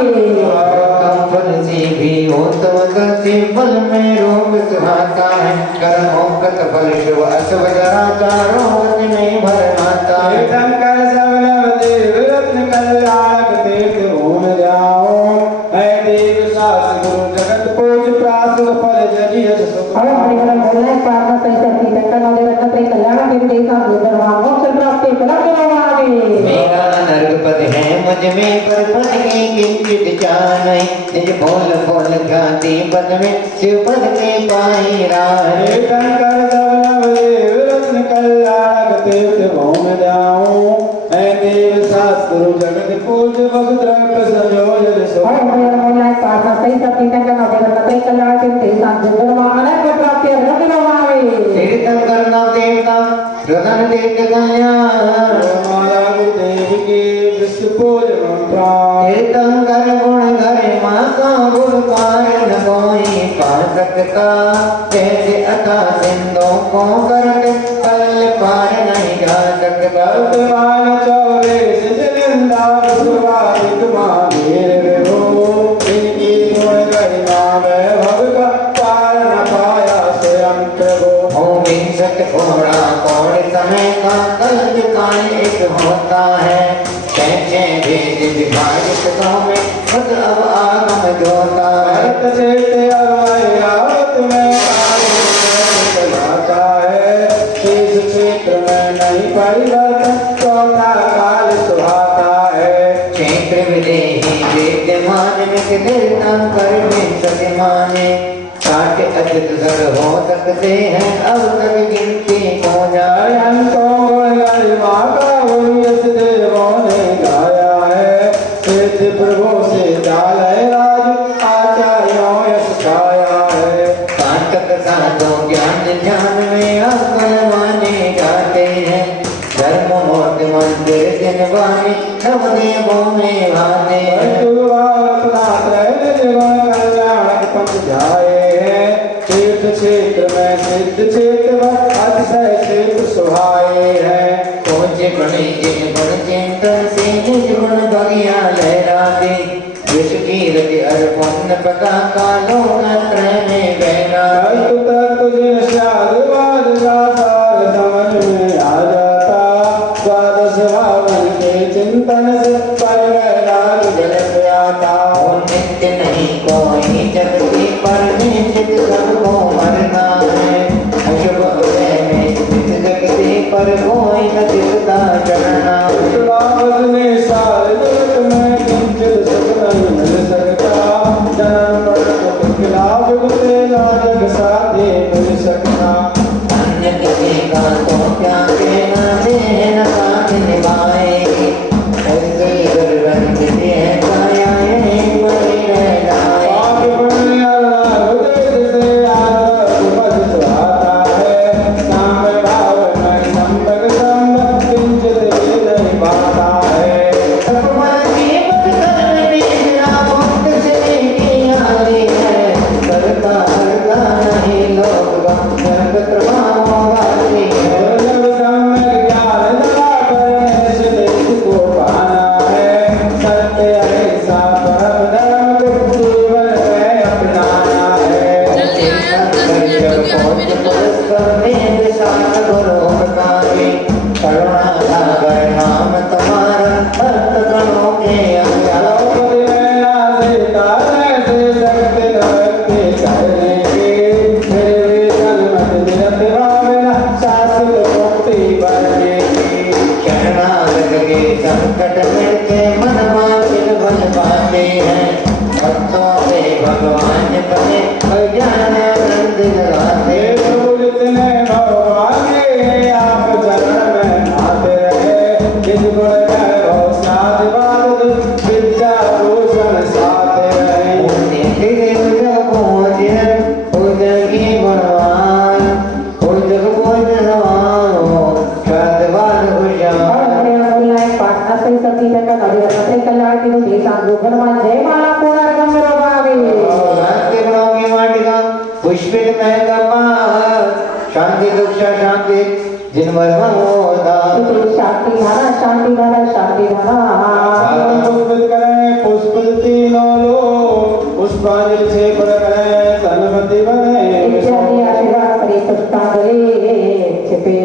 फल से भी उत्तम गति फल में रोग सुहाता है। कर्मों कत फल शिव अशुभ जरा चारों गति में भर आता है। तीर्थंकर सब लव देव रत्न कल्याणक तीर्थ घूम जाऊं। है देव शास्त्र गुरु जगत पूज प्रातः फल जजियत सुख। ओम प्रेम बोलाय पासा सही सब तीतर का नवी रत्न ते कल्याण के मुदे सांगोगण महान मोक्ष प्राप्ति फल भावे। मेरा नरपद है मुझ में पर पद के किंचित जान। निज बोल बोल ख्याति पद में शिव पद के पाई राय। तीर्थंकर सब लव देव रत्न कल्याणक तीर्थ घूम जाऊं। है देव शास्त्र गुरु जगत पूज भद्रक संयोजन सुख। ओम प्रेम बोलाय पासा सही सब तीतर का नवी रत्न ते कल्याण के मुदे सांगोगण महान प्राप्ति फल भावे। तीर्थंकर नाम देवता प्रधान देव कल्याण। माला देव की विश्व पूजन प्राण। तीर्थंकर गुण करे माँ का गुण पार न कोई पा सकता। जैसे अथा सिंधु को कर पल पार नहीं जा सकता। वर्तमान चौरे सिजलिंदा सुभावित महावीर हो। इनकी गुण गरिमा वैभव का पार न पाया स्वयं प्रभु। ओम विंशत घोड़ा कौड़ समय का कल्प काल एक होता है। कैसे भेद विभाजित गाँव में खुद अब आगम जोता है। भक्त चेत अवयावत में कार्य चलाता है। इस क्षेत्र में नहीं परिवर्तन चौथा काल सुहाता है। क्षेत्र विदेही विद्यमान में तीर्थंकर विंशत माने। साठ अचित सर हो सकते हैं अब तक गिनती को जाए। हमको गरिमा का यश देवों ने गाया है। सिद्ध प्रभु से जाल है राज आचार्यों यश गाया है। कांटक साधो ज्ञान ध्यान में अकल माने गाते हैं। धर्म मूर्ति मंदिर दिन वाणी नवदेवों में भाते हैं। क्षेत्र में सिद्ध क्षेत्र अतिशय क्षेत्र सुहाए है। पहुँचे बड़े जिन गुण चिंतन से निज गुण बगिया लहराते। विष कीर्ति अर्पण पता कालों त्रय में बहना। तुझे शादवाद सार समझ में आ जाता। द्वादश भावन के चिंतन से पर राग जल आता। नित्य नहीं कोई जगती पर निश्चित सबको मरना है। अशुभ उदय में स्थित जगती पर कोई न दिखता चढ़ना। ने सारे जगत में किंचित सुख नहीं मिल सकता। जन्म मरण खिलाफ तेरा जग साथे मिल सकता। अन्य किसी का तो क्या कहना देना साथ निभाएगी। ऐसी गर्वन किसी है काया बड़ी रहना। पाप पुण्य उदय से सीता का नदी रत्न कल्याण की देशां लोकन जय माला पूर्ण गंगरो भावे भक्ति गुणों की वाटिका पुष्पित महकमार शांति दुख शांति जिनवर मोदा शांति धारा शांति धारा शांति धारा पुष्पित करें पुष्पित तीनों लोग पुष्पांजलि से पर करें सन्मति बने इत्यादि आशीर्वाद करे पुष्पांजलि छिपे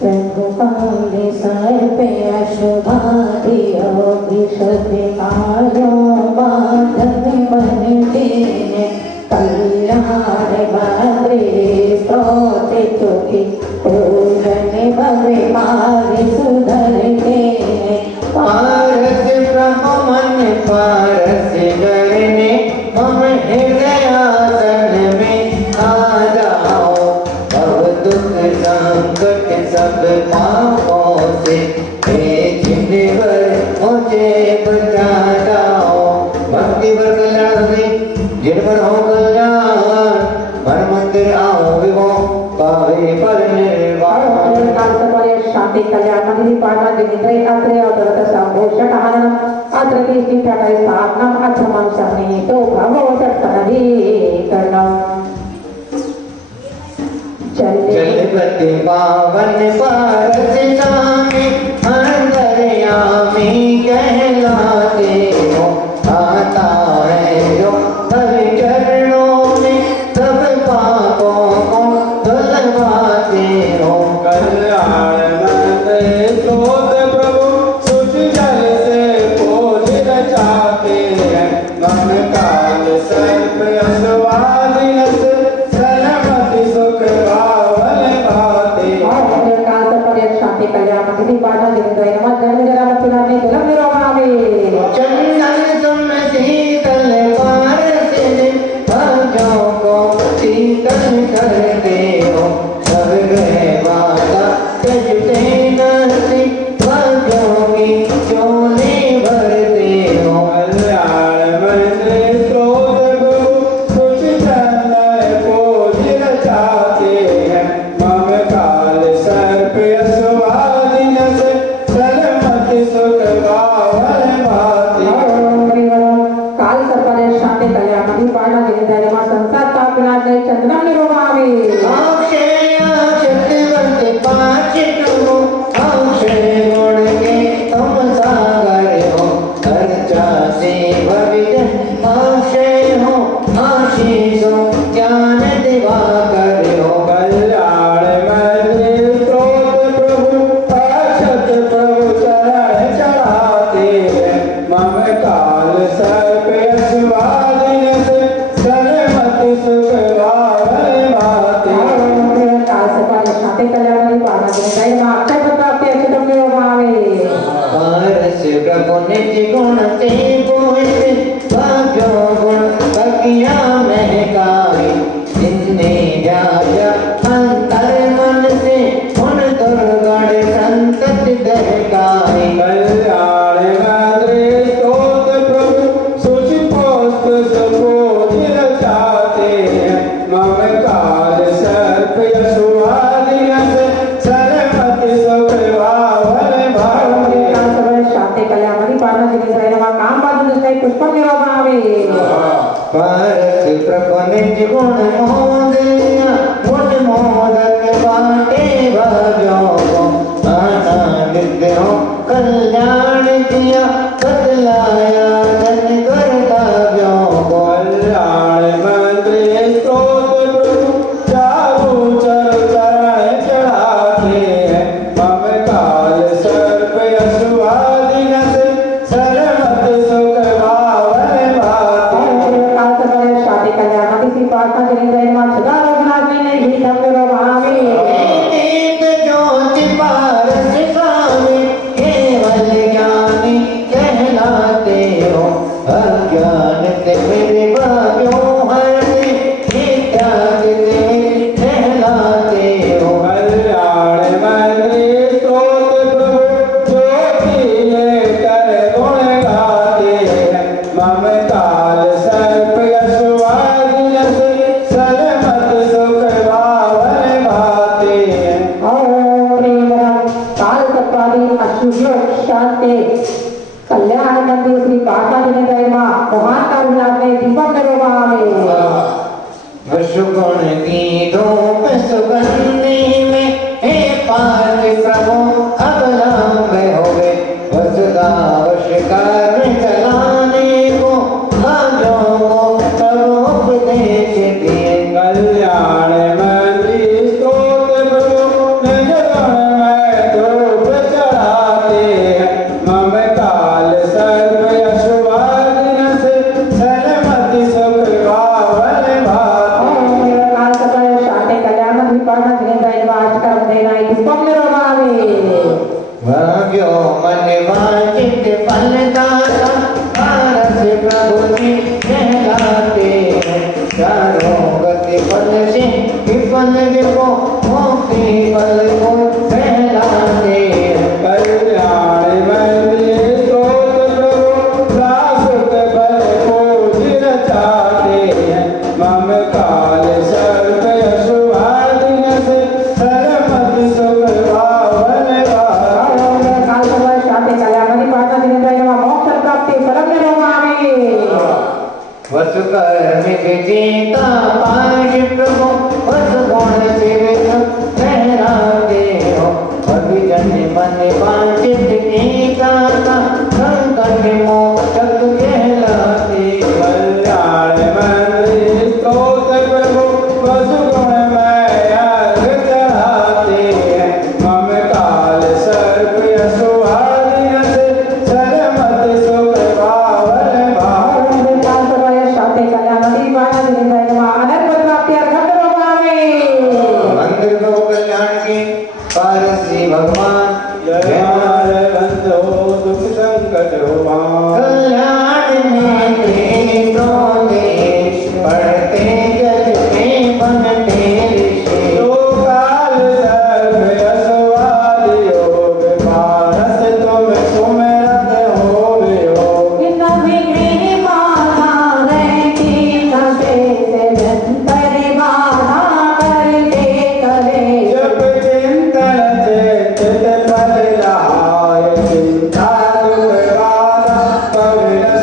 प्रभुपाले सर्पे अशुभाधियो विशुद्धिकायो बाधन बनते कल्याण भद्रे स्तोति तुति पूजन भवे मारि सुधरते पारस ब्रह्म मन पारस करने हम हृदयासन में आ जाओ अब दुख संकट सब पापों से हे जिनवर मुझे बचा जाओ भक्ति वर कल्याण से जिनवर हो कल्याण मन मंदिर आओ विभो पावे पर निर्वाण शांति कल्याण मंदिर पाना दिनिद्रे अत्रे अवतरत संभूषण हननम अत्र तीष्टि ठटाई स्थापनम अथमं सन्निहितो भगवत तनवीकरणम चल पति पावन पारस स्वामी अंतर्यामी कहलाते हो आता है जो हर चरणों में सब पापों को धुलवाते हो कल्याण मंदिर स्तोत प्रभु सुचि जल से पूजित चाहते हैं मन काल सर्प असवादिन से सनमति सुख पावन भाते शांति कल्याण मंदिर पाना दिनिद्रे नमः जन्म जरा मृत्युनाथे दुलम निरोगावे चंदन तुम शीतल पारस भक्तों को शीतल करते हो सब ग्रह वाला तजते नसी भक्तों की चोली भरते हो कल्याण मंदिर स्तोत प्रभु सुचि जल पूजित चाहते हैं मम काल सर्प असवादिन से सनमति सुख पावन भाते काल सर्पाले शांति कल्याण मंदिर पाना दिनिद्रे नमः संसार पाप विनाशय चंद्रम निरोगावे अक्षय चक्रवर्ती पाचित हो अक्षय गुण के तुम सागर हो अर्चा से भविजन अक्षय हो आशीष हो ज्ञान दिवाकर हो कल्याण मंदिर स्तोत प्रभु अक्षत प्रभु चरण चढ़ाते हैं मम काल सर्प असवादिन से सनमति सुख पावन भाते काल सर्पाले शांति कल्याण मंदिर पाना दिनिद्रे नमः अक्षय प्राप्ति अक्षतम निरोगावे पारस प्रभु निज गुण से पूजित भाग्यो गुण बकिया महकावे जिनने जाया अंतर मन से उन दुर्गण संतत दहकाए कल्याण मंदिर स्तोत प्रभु सुचि पौष्ट सुपूजित चाहते हैं मम काल सर्प असवादिन से सनमति सुख पावन भाते शांति कल्याण मंदिर पाना दिनिद्रे नमः काम बाधु दुष्टै पुष्पम निरोगावे पारस प्रभु निज गुण मोदया गुण मोदक बाटे भाग्यों को आनंदित हो कल्याण किया बदलाया धन कर काव्यों को कल्याण मंदिर स्तोत प्रभु चारों चर चरण चढ़ाते हैं मम काल सर्प असवादिन से सनमति सुख पावन भाते काल सर्पाले शांति कल्याण मंदिर पाना दिनिद्रे नमः सदा रघुनाथ ने भी धम निरोगावे एक जो सुख शांति कल्याण मंदिर श्री काका जिनेन्द्र महान करुणाथ में दीपक करोगा वसुगुण की धूप सुगंधी में हे पार्थ प्रभु अवलंब होवे वसुधा वशकार चलाने को भाग्यों को प्रभु उपदेश दिए कल्याण मंदिर स्तोत्र प्रभु निज गुण में धूप चढ़ाते हैं मम काल सर्व यशुवादिन से सलमति सुख पावन भाते काल सकाळ शांति कल्याण मंदिर पाना जिनेन्द्र वाच कर देना दीपक करोगा भाग्यो मन वांछित फलदाता पारस प्रभु जी कहलाते हैं चारों गति फल से विफल को मुक्ति फल को कहलाते हैं कल्याण मंदिर स्तोत्र प्रभु शाश्वत फल को जिन चाहते हैं मम काल सर्व यशुवादिन से सलमति सुख पावन भाते काल सकाळ शांति कल्याण मंदिर पाना जिनेन्द्र मोक्ष प्राप्ति फलम करोगा वसुकर जीता पाश प्रभु वसुगुण सेवित कहलाते हो अभिजन मन वांछित गीता का संकट मोक्षक कहलाते कल्याण मंदिर स्तोत्र प्रभु वसुगुण में अर्घ चढ़ाते हैं मम काल सर्प यशुवादिन से सलमति सुख पावन भाते काल सकाळ शांति कल्याण मंदिर पाना जिनेन्द्र अनंत प्राप्ति अर्घ करोगा मंदिर को कल्याण के पारसी भगवान हमारे बंधो दुख संकट भान कल्याण में तेरो देश पढ़ते जगते बनते ऋषि तो काल सर्व यशवाद योग पारस तुम सुमिरत होवे योग जब चिंतन चित फल लाय चिंता दुख बाधा पवित्र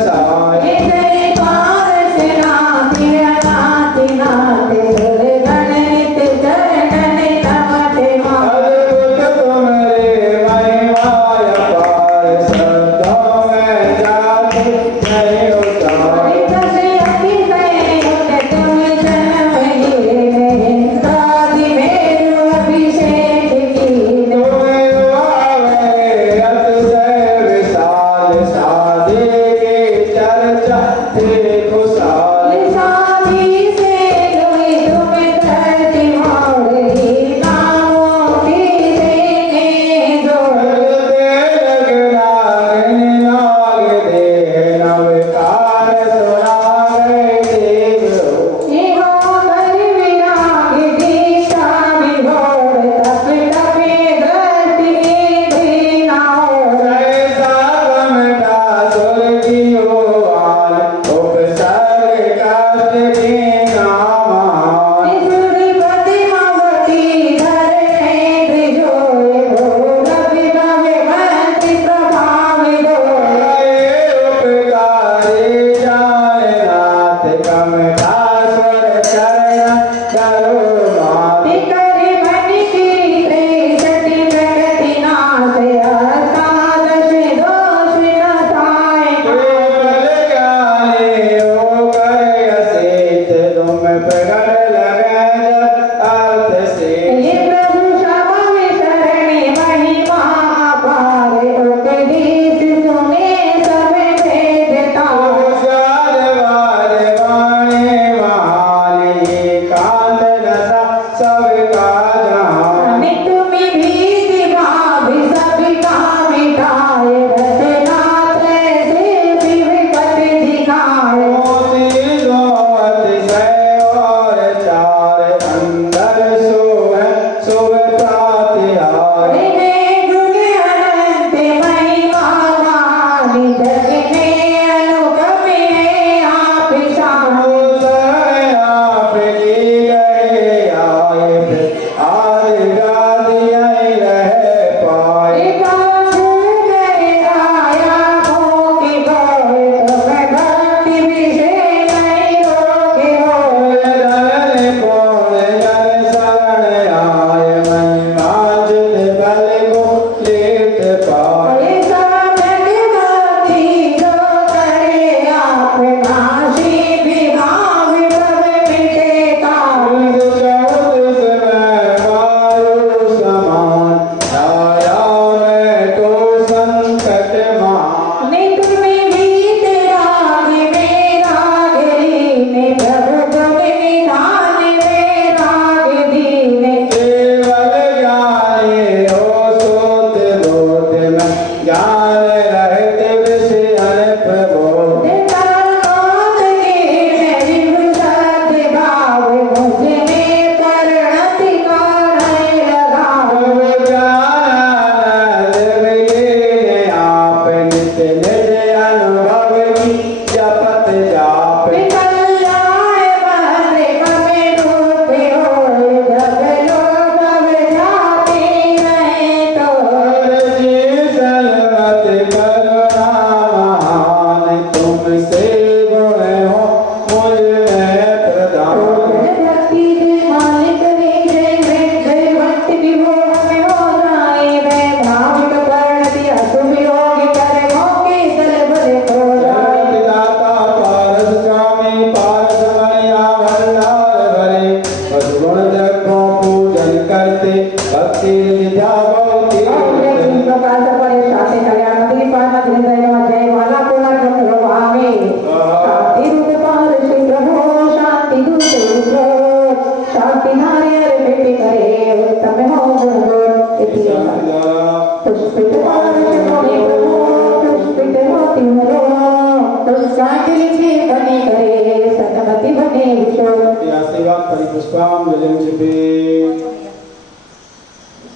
भक्ति विद्या भक्ति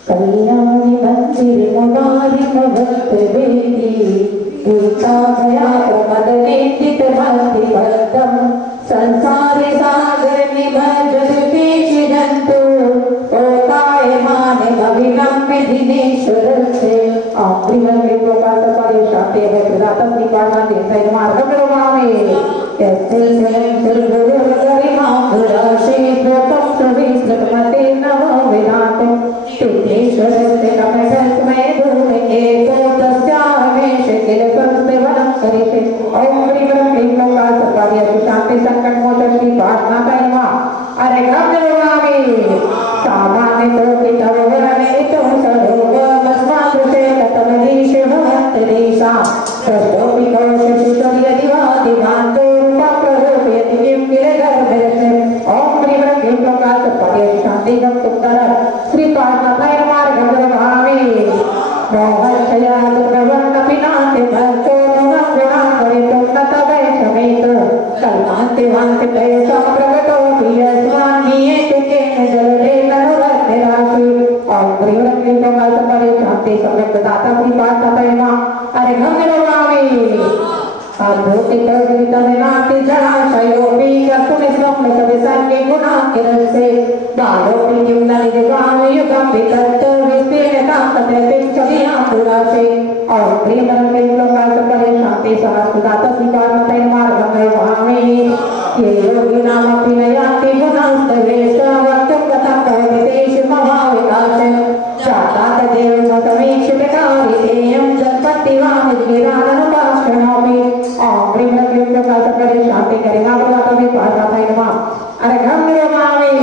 कल्याणी मंदिर मुरारी भक्त वेदी गीता भया प्रमद नेतित भक्ति भक्तम संसारे सागर निमज्जन केश जंतु ओकाय माने अभिनम्य दिनेश्वर से आप्रिमन के प्रकाश परे शाते है प्रदाता निपाना देसाई मार्ग प्रभावे ऐसे गुरु गरिमा राशि प्रतम प्रविष्टमते नमो विनाते सिद्धेश्वर से कमलमय धूम एको तस्यावेश किल संस्ते वनं करिषे ओम ह्रीं क्लीं प्रकाश पर्य शांति संकट मोचन श्री प्रार्थना करमा अरे गम्यवामी सामान्य तो पितव वरने तो सरोग मस्मादृशे कतमनीश भवन्त देशा कष्टो विकोश शिशुर्य दिवाति भान्तो रूपप्ररूपयति किं किल गर्भरसे ओम ह्रीं क्लीं प्रकाश पर्य शांति गम्तुत्तर श्री प्रार्थना करमा गम्यवामी मोहच्छया दुर्भवन्नपि नास्ति भक्तो नुनं गुणां करितुं न तवै समेतो कल्पान्ति वान्ति तैषा प्रकटोऽपि यस्मान् नीयते केन जलदेन नुरतिराशि ओम ह्रीं क्लीं प्रकाश पर्य शांति सम्यक् दाता श्री प्रार्थना करमा अरे गम्यवामी अद्भुतितविनाति जलाशयोऽपि कर्तुमिश्रं सविसर्गे गुणाकिरसे बालोऽपि किं न निजगामि युगं वितर्त विस्तीर्णतां तत्रैतिच्छवियां पुराशे और प्रियतरं लोकास परे शान्ति सहस्रदाता श्रीकार्मतैर् मार्गं नैवामि ये योगिनामपि न यान्ति गुणास्तवेश वक्तुं कथं कवितेषु महाविकास जातात् देवं समीक्षितकारितेयं जन्मति वामज्ञाननुपाश्रमोऽपि ओम ह्रीं क्लीं प्रकाश पर्य शांति करेगा प्रदाता भी पासा नमः अरे गम्यवामी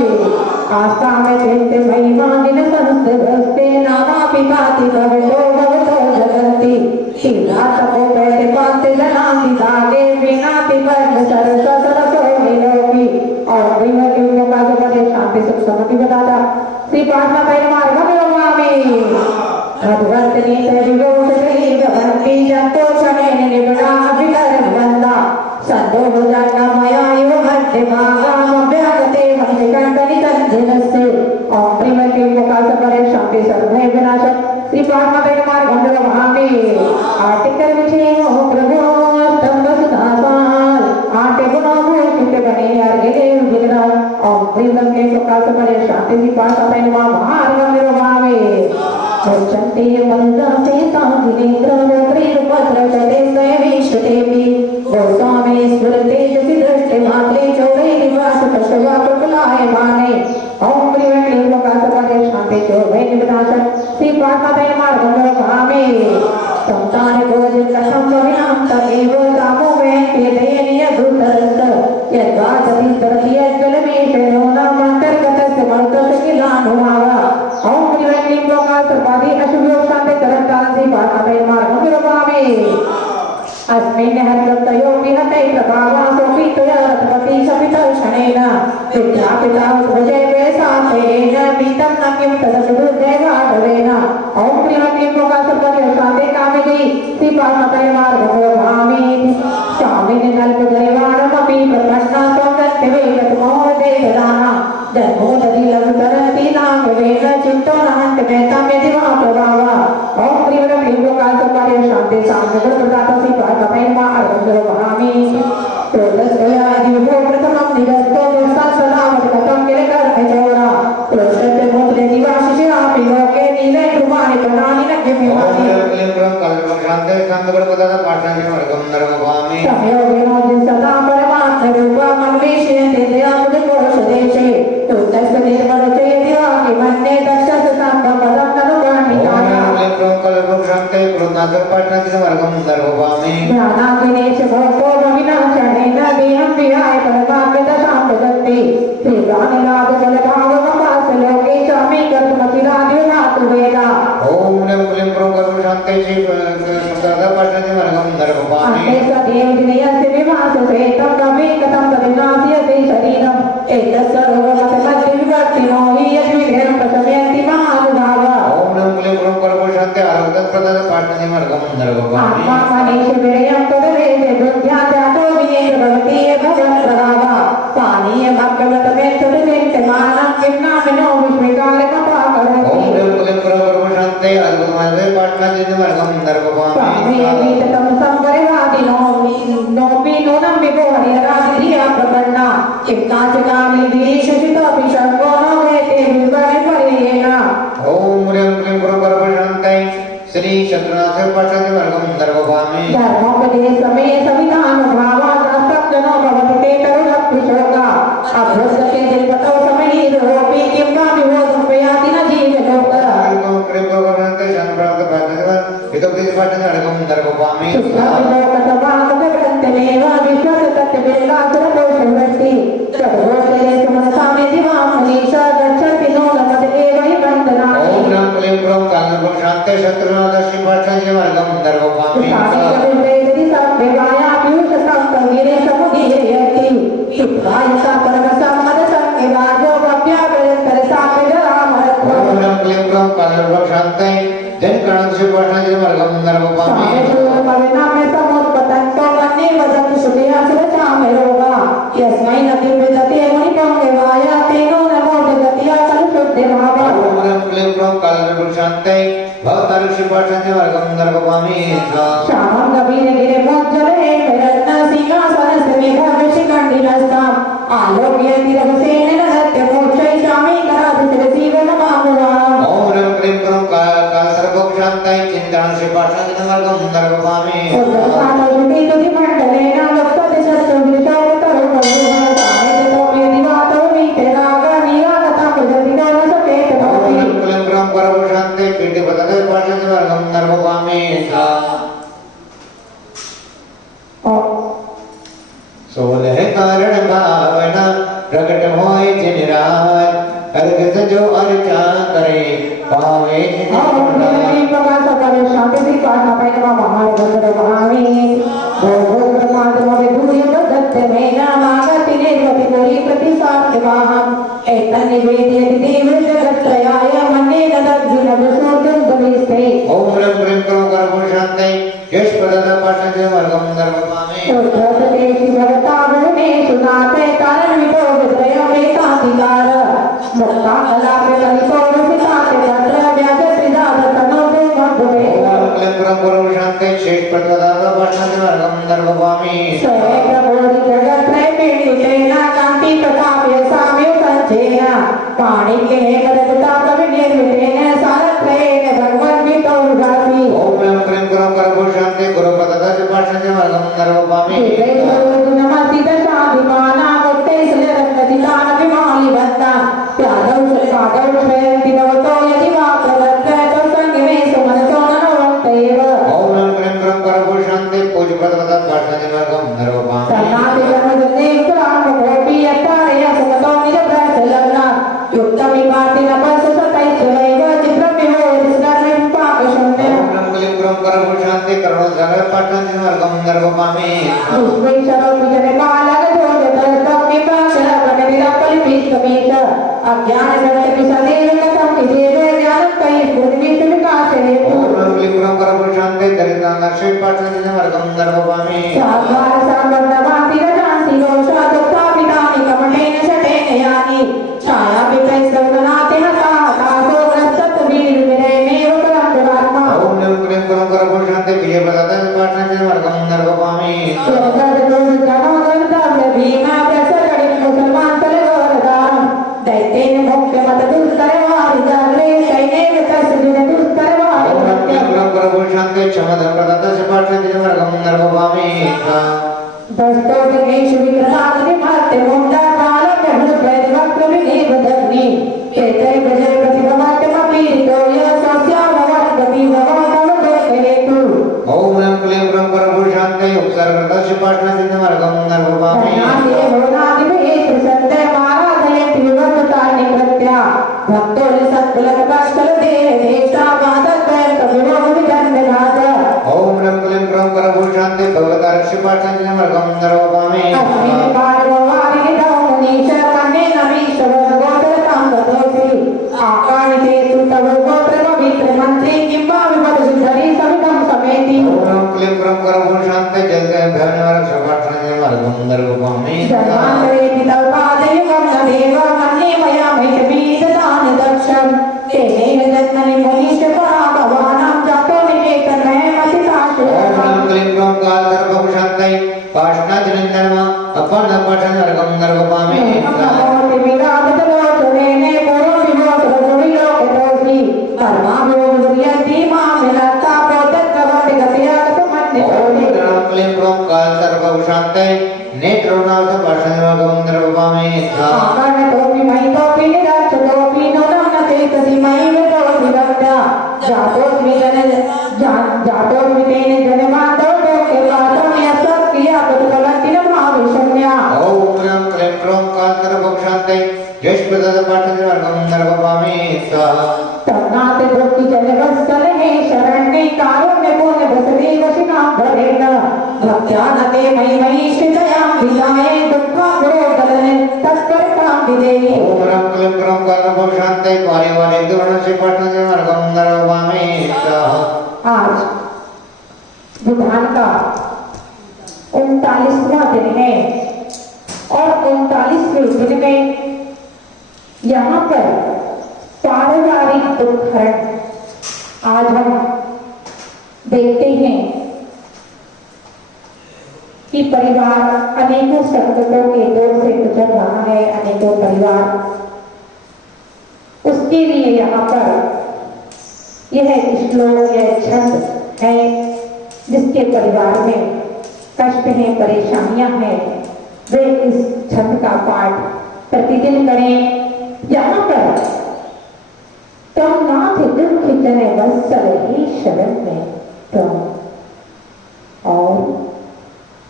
आस्था में चिंते महिमा दिन संस्ते भस्ते नामा पिपाति भवतो भवतो जगन्ति शीलात को पैते पाते जनाति दागे विनाति पद्म सरस सरसो विलोपि और ह्रीं क्लीं प्रकाश पर्य शांति सुख समति बताता श्री प्रार्थना करमा गम्यवामी भगवत नीत विभूषणे भवन्ति जंतो क्षणेन निपुणा विकरण वंदा संदोह जन्ममया इव मध्य भागामभ्यागते हंसिकण्डनि तञ्जनस्य ओम ह्रीं क्लीं प्रकाश पर्य शांति सर्वभय विनाशक श्री प्रार्थना करमा गम्यवामी आर्टिकल विषयो प्रभो स्तंभ सुधासाल आटे गुणों भूषित बने अर्घ्य देव जिगना ओम ह्रीं क्लीं प्रकाश पर्य शांति श्री प्रार्थना करमा महागम्यवामी मुच्यन्ते मनुदासे तांगिनेत्रवक्रीरुपद्रचते स्वयमीश्वतेऽपि गोस्वामे स्फुरतेजसि दृष्टे मात्रे चौरे निवास पशवा प्रकुलायमाने ओम ह्रीं क्लीं प्रकाश पर्य शांति चौभय विनाशक श्री प्रार्थना करमा गम्यवामी संतान गोजित कथं भविनां तदेव तामो वयन्ति दयनीय भूतरस्त यद्वाचति तरति यज्जलमेषणो नामान्तर्गतस्य मरुतस्य किलानुभावा ओम ह्रीं क्लीं प्रकाश पर्य अशुभो शांति तरंतान श्री प्रार्थना करमा गम्यवामी अस्मिन् हर्षयोऽपि हते प्रभावासोऽपि त्वया रथपति शपितर्षणेन विद्यापिता उद्भजे वेसाथेन पीतं न किं तदसुदैवाढवेन ओम ह्रीं क्लीं प्रकाश पर्य शांति कामिनी श्री प्रार्थना करमा गम्यवामी स्वामिनि कल्पदैवाणमपि प्रपन्ना त्वं वेदतमोदेवदाना जन्मोदधि लघुतरति नागवेन चित्तो नहन्ति मेतां यदि वा प्रभावा ओम ह्रीं क्लीं प्रकाश पर्य शांति साधुगुण प्रदाता श्री प्रार्थना करमा गम्यवामी क्रोधस्वयादिभो प्रथमं निरस्तो दुस्साहसनामति कथं किल कर्मचोरा क्रोधस्य मुद्रे दिवाशिषापि लोके नीले कृमाणि प्रणानि न किमिमानि समयोगिनो सदा परमात्म रूपमन्वेषयन्ति दयामुदकोशदेशे तस्य निर्मलचयति वा किमन्ये दक्षस्य सम्भवदं ननुगामितानि ज्ञानाग्निनेश भक्तो विनाशनेन देहं विहाय परमागततां प्रदत्ते श्रीप्राणनाथ बलभावमपास्य लोके चापि कर्तुमतिरादिनाथ तु वेदा ओम नम क्लीं क्रों करो शांति शिव सुंदरता पाठने मार्गम नरगोपामि अन्ते सदेव दिनयस्य विवाससे तं गमे कथं तदिनास्यते शरीरम् एतस्य रोगमस्य मध्ये विवर्तिनो हि यद्विघ्नं प्रशमयन्ति महानुभावा ओम नम क्लीं क्रों करो शांति आरोग्य प्रदान पाठने मार्गम नरगोपामि आत्मा मनीष विरयं तदवेदे बुद्ध्या जातो विनेत भवति ये भगवन् प्रभावा पानीय भगवत में तदवेदे मानं किन्नामिनो विश्वकालकपाकरोति ओम नम क्लीं क्रों करो शांति आरोग्य मार्गे पाठने मार्गम नरगोपामि स्वामीयवीततं संवरिवादिनो नोपि नूनं विभोरि राधिया प्रपन्ना चित्ताचिकामि विशुचितोऽपि शर्वो नो वेते विवरिपरेण ओम नम क्लीं क्रों करो शांति श्री शत्रुनाथ पाठने मार्गम नरगोपामि धर्मोपदेशमे सविधानुभावादास्तब्धनो भवति ते तरुणक्विशोका अभ्युत्सते दिल्पतौ समहीरोऽपि किं वा विभोधं प्रयाति न जीवलोकः शुक्लाभिलोकसभामुखग्रन्थमेव विश्वसतत्यबिल्लासुरदोषवृत्ति तद्दोषे समस्तामे दिवां मनीषा गच्छति नो नमदेव हि बन्धनानि साधिकविवेदि संवेगाया पीयूषसंकर्गिरे समुदीरयति चित्वायुषा परमसम्मदसंविभाजो भव्याप्रयन्तरसाम्यजरामरत्वम् स्वामेषूर्मविनाम्य समुत्पतन्तो मन्ये वदन्तु श्रुतया सुरचामेरोगा यस्मै न दिव्यदते मुनिपङ्गवाय तेनो नमो जगत्या खलु शुद्धिभावा श्यामं गभीरगिरिमोज्ज्वले रत्नसिंहासनस्य मेघवृषिकण्डिनस्ताम् आलोकयति रघुसेन नृत्यमोक्षयिष्यामि कराधिशिरसीव नमामुराम् उद्रसानोषुतितुतिमण्डलेन लोकदिशस्तुभिषोतरुणोऽसामेतोऽप्यदिवातो मीतेनागनीरागतां सोलह कारण भावना प्रकट होए जिन रात अर्घ जो अर्चा करे पावे ओम रम प्रेम करो कर्म शांति यश पदना पाठन वर्गम नरगोपामि भक्तों ने सत्कुल श्रीपाठनमर्गं नरोपामि अस्मिन् पार्ववारिणो मुनीश कन्ने नमीश्वर गोत्रतां गतोऽसि आकाणिते सुतव गोत्रनो वित्रमन्त्री किंवा विपदुद्धरि सवितं समेति ओम क्लीं क्रं करभूषण शान्ते जलते भयनवर श्रीपाठनमर्गं नरोपामि जन्मान्तरे पितौपादेवं न देव मन्ये मया मैतमीददान दक्षं तेनेह जन्मनि मुनीश पराभवानां जातो निकेतनमय मतिताशयः ओम क्लीं क्रं काल सर्वभूषान्ते पाशनादिनन्दनमा अपन पाठनमर्गं नरोपामि नमोति विराजतलोचनेने पूर्वविमोचनविलोकितोऽसि कर्माभोगुर्यन्ति मामिलता प्रोदत्तवति गतया तमन्ये ओम क्लीं क्रं काल सर्वभूषान्ते नेत्रोनाथ पाठनमर्गं नरोपामि आकर्णतोऽपि महितोऽपि निरक्षतोऽपि नूनं न चेतसि मयि वितोऽसि वक्ता जातोऽस्मि तेन जन्मातो लोके पातो न्यसत्क्रिया प्रतिफलन्ति न भाविषम्या ओम क्लीं क्रं काल सर्वभूषान्ते जयश्रीपद पाठनमर्गं नरोपामि तन्नाथ भक्ति जनवत्सल हे शरण्ये कारुण्य पुण्य बसरे वशिनां भरेण भक्त्यानते मयि महीषितयां विदाये दुःखं गुरोदलने तत्परतां विदेहि ओम क्लीं क्रं काल सर्वभूषान्ते पारिवारिक दुर्गुण श्रीपाठनमर्गं नरोपामि आज विधान का 39वां दिन है और 39वें दिन में यहाँ पर पारिवारिक दुखहरण आज हम देखते हैं कि परिवार अनेकों संकटों के दौर से गुजर रहा है। अनेकों परिवार उसके लिए यहाँ पर यह श्लोक यह छंद है जिसके परिवार में कष्ट है परेशानियां हैं वे इस छंद का पाठ प्रतिदिन करें। यहाँ पर तुम नाथ दुख जन वत्सल ही शरण में तुम और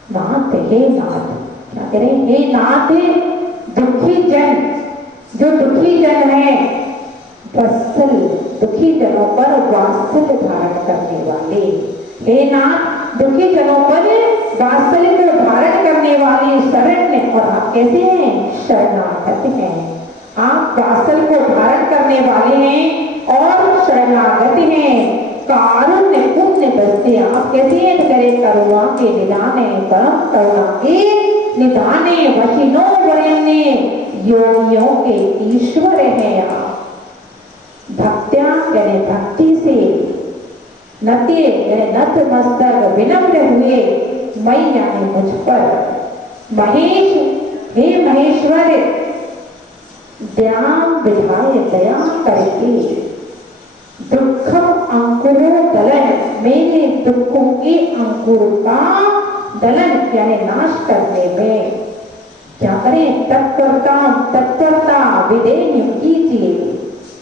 नाथ हे नाथ क्या करें हे नाथ दुखी जन जो दुखी जन है वत्सल दुखी जनों पर वात्सल्य धारण करने वाले हे नाथ दुखी जनों पर वात्सल्य को धारण करने वाले शरण्य और आप कैसे हैं शरणागत हैं आप वात्सल्य को धारण करने वाले हैं और शरणागत हैं कारुण्य पुण्य बसते आप कैसे हैं करे करुणा के निदाने परम करुणा के निदाने वशिनो वरेण्य योगियों के ईश्वर हैं आप भक्त्या यानी भक्ति से नते नत मस्तक विनम्र हुए मैं यानी मुझ पर महेश हे महेश्वर ध्यान विधाय दया करके दुखम अंकुरो दलन मेरे दुखों के अंकुर का दलन यानी नाश करने में क्या करें तत्परता विधेय कीजिए।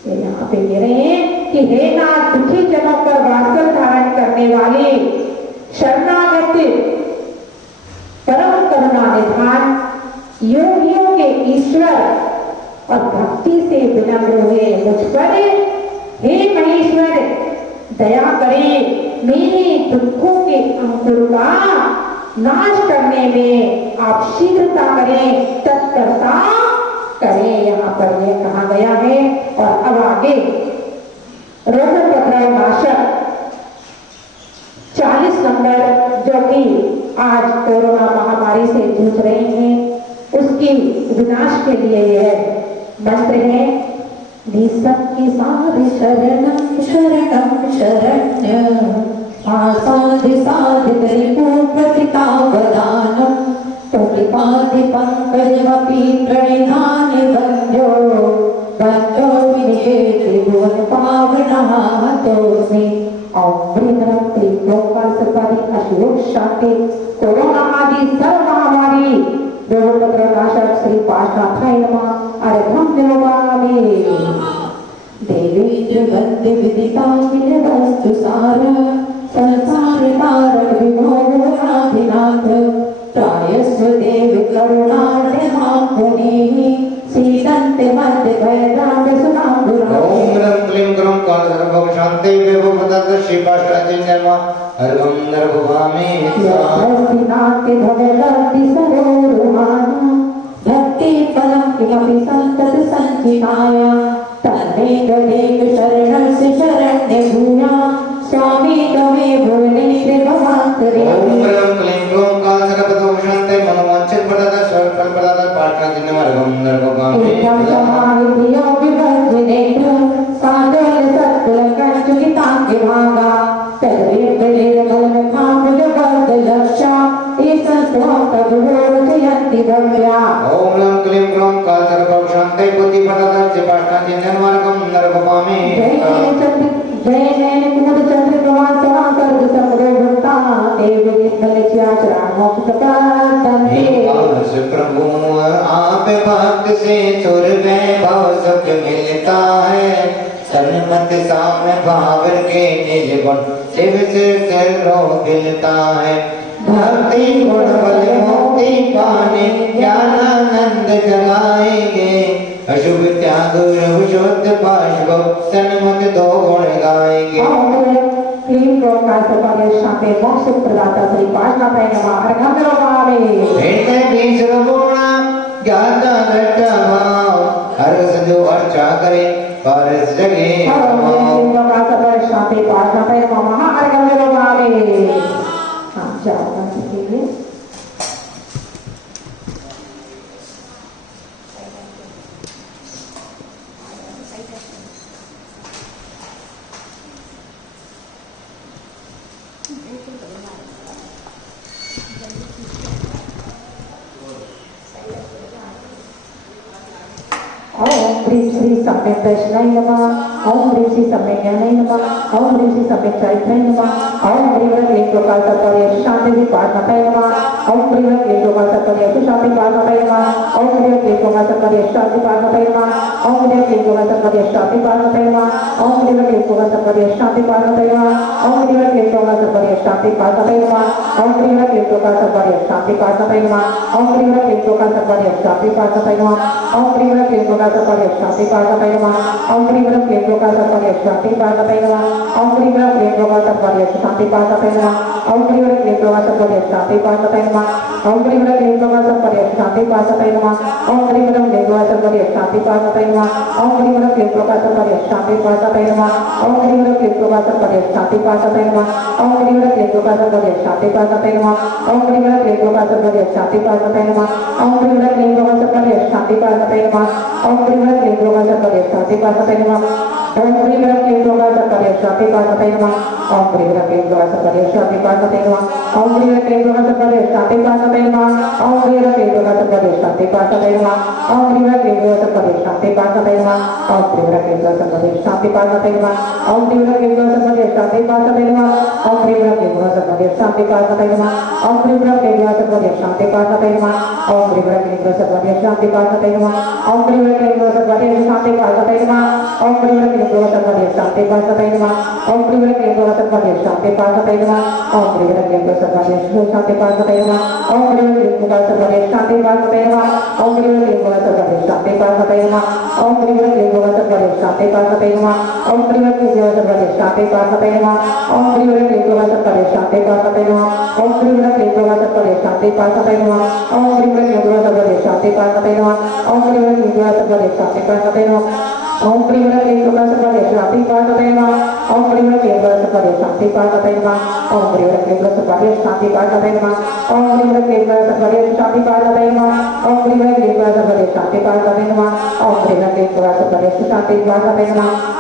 यहाँ पे कह रहे हैं कि हे नाथ दुखी जनों पर वात्सल्य धारण करने वाले शरणागत परम करुणा निधान योगियों के ईश्वर और भक्ति से विनम्र हुए मुझ पर हे महेश्वर दया करें मेरे दुखों के अंकुर का नाश करने में आप शीघ्रता करें तत्परता करें। यहाँ पर यह कहा गया है और अब आगे रोगोपद्रव नाशक 40 नंबर जो कि आज कोरोना महामारी से जूझ रहे हैं उसकी विनाश के लिए यह मंत्र है निसक्ति साधि शरणं शरणं शरण्य आसाधि साधि परिपूर्णतितावदानं तुलिपाधि पंकजमपि प्रणिधानि वन्द्यो वन्द्यो विनियेति भुवन पावनः तोऽस्मि ओम वृंदनं त्रिलोकाल सर्वाधिक अशोक शांति कोरोना आदि सर्व महामारी रोगोपद्रवनाशक श्री पार्श्वनाथाय नमः अर्घ्यं निवेदयामि। देवी त्रिवन्ति विदिताखिल वस्तु सार संसार तारक विमोहनाधिनाथ त्रायस्व देवी करुणार्थे मां मुनिः सीदन्ते मध्य भयदां सुनां ओम क्लीं क्रं काल सर्वभूषान्ते शांति विभुपतत श्रीपाष्टादिन्यर्मा अर्घं नरभुवामि यद्भक्तिनाट्य भवदति सरोरुहाना भक्ति फलं किमपि संतत संचिताय तन्मेकमेक शरणस्य शरण्य भूया स्वामी त्वमेव नेत्रे भवान्तरे ओम ह्रीं क्लीं ग्लौं कालसर्पदोषं शान्ते मनोवाञ्छित प्रदाता सर्वफल प्रदाता पाष्टादिन्यर्मा अर्घं नरभुवामि एकं समाहितो विवर्जिनेत्र साधन सत्कुलकञ्चुकिताङ्गे भागा तद्वेदलेरमलखामुलवर्गलक्षा ईशन्त्वां तदुरोचयन्ति भव्या ओम ह्रीं क्लीं ग्लौं कालसर्पदोषं शान्ते बुद्धि प्रदाता श्रीपाष्टादिन्यर्मा अर्घं नरभुवामि जय नयन कुमुद चंद्र प्रवास सर्ग समरो भक्ता देव निर्मलच्या चरणों प्रकाशन्ते से प्रभु आप भक्त से सुर वैभव सुख मिलता है सन्मत साम भाव के निज गुण शिव से सर्व मिलता है भक्ति गुण बल मुक्ति पाने ज्ञानानंद जगाएंगे अशुभ त्याग शुद्ध पाशव सन्मत दो गुण गाएंगे क्लीन प्रकाश पर शांति मोक्ष प्रदाता श्री पार्वती नमः अर्घं नरभावे भेटे बीज गुण ज्ञाता दृष्टा भाव हर संजो अर्चा करे पारस जगे क्लीन प्रकाश पर शांति पार्वती नमः अर्घं नरभावे हां जाओ कीजिए ओम ह्रीं श्री सम्यक् दर्शनाय नमः ओम ह्रीं श्री सम्यक् ज्ञानाय नमः ओम ह्रीं श्री सम्यक् चरित्राय नमः ओम ह्रीं क्लीं प्रकाश पर शांति पार्वती नमः ओम ह्रीं क्लीं प्रकाश पर शांति पार्वती नमः ओम ह्रीं क्लीं प्रकाश पर शांति पार्वती नमः ओम ह्रीं क्लीं प्रकाश पर शांति पार्वती नमः ओम ह्रीं क्लीं प्रकाश पर शांति पार्वती नमः ओम ह्रीं क्लीं प्रकाश पर शांति पार्वती नमः ओम ह्रीं क्लीं प्रकाश पर शांति पार्वती नमः ओम ह्रीं क्लीं प्रकाश पर शांति पार्वती नमः ओम ह्रीं क्लीं प्रकाश पर शांति पार्वती नमः ओम ह्रीं क्लीं प्रकाश पर शांति पार्वती नमः ओम ह्रीं क्लीं प्रकाश पर शांति पार्वती नमः ओम ह्रीं क्लीं प्रकाश पर शांति पार्वती नमः ओम ह्रीं क्लीं प्रकाश पर शांति पार्वती नमः ओम ह्रीं क्लीं प्रकाश पर शांति पार्वती नमः ओम ह्रीं क्लीं प्रकाश पर शांति पार्वती नमः ओम ह्रीं क्लीं प्रकाश पर शांति पार्वती नमः ओम ह्रीं क्लीं प्रकाश पर शांति पार्वती नमः ओम ह्रीं क्लीं प्रकाश पर शांति पार्वती नमः ओम ह्रीं क्लीं प्रकाश पर शांति पार्वती नमः ओम ह्रीं क्लीं प्रकाश पर शांति पार्वती नमः ओम ह्रीं क्लीं प्रकाश पर शांति पार्वती नमः ओम ह्रीं क्लीं प्रकाश पर शांति पार्वती नमः ओम ह्रीं क्लीं प्रकाश पर शांति पार्वती नमः ओम ह्रीं क्लीं प्रकाश पर शांति पार्वती नमः ओम ह्रीं क्लीं प्रकाश पर शांति पार्वती नमः ओम ह्रीं क्लीं प्रकाश पर शांति पार्वती नमः ओम ह्रीं क्लीं प्रकाश पर शांति पार्वती नमः ओम ह्रीं क्लीं प्रकाश पर शांति पार्वती नमः ओम ह्रीं क्लीं प्रकाश पर शांति पार्वती नमः ओम ह्रीं क्लीं प्रकाश पर शांति पार्वती नमः ओम ह्रीं क्लीं प्रकाश पर शांति पार्वती नमः ओम ह्रीं क्लीं प्रकाश पर शांति पार्वती नमः ओम ह्रीं क्लीं प्रकाश पर शांति पार्वती नमः ओम ह्रीं क्लीं प्रकाश पर शांति पार्वती नमः ओम ह्रीं क्लीं प्रकाश पर शांति पार्वती नमः ओम ह्रीं क्लीं प्रकाश पर शांति पार्वती नमः ओम ह्रीं क्लीं प्रकाश पर शांति पार्वती नमः ओम ह्रीं क्लीं प्रकाश पर शांति पार्वती नमः ओम ह्रीं क्लीं प्रकाश पर शांति पार्वती नमः ओम ह्रीं क्लीं प्रकाश पर शांति पार्वती नमः ओम ह्रीं क्लीं प्रकाश पर शांति पार्वती नमः ओम ह्रीं क्लीं प्रकाश पर शांति पार्वती नमः ओम ह्रीं क्लीं प्रकाश पर शांति पार्वती नमः ओम ह्रीं क्लीं प्रकाश पर शांति पार्वती नमः ओम ह्रीं क्लीं प्रकाश पर शांति पार्वती नमः ओम ह्रीं क्लीं प्रकाश पर शांति पार्वती नमः ओम ह्रीं क्लीं प्रकाश पर शांति पार्वती नमः ओम ह्रीं क्लीं प्रकाश पर शांति पार्वती नमः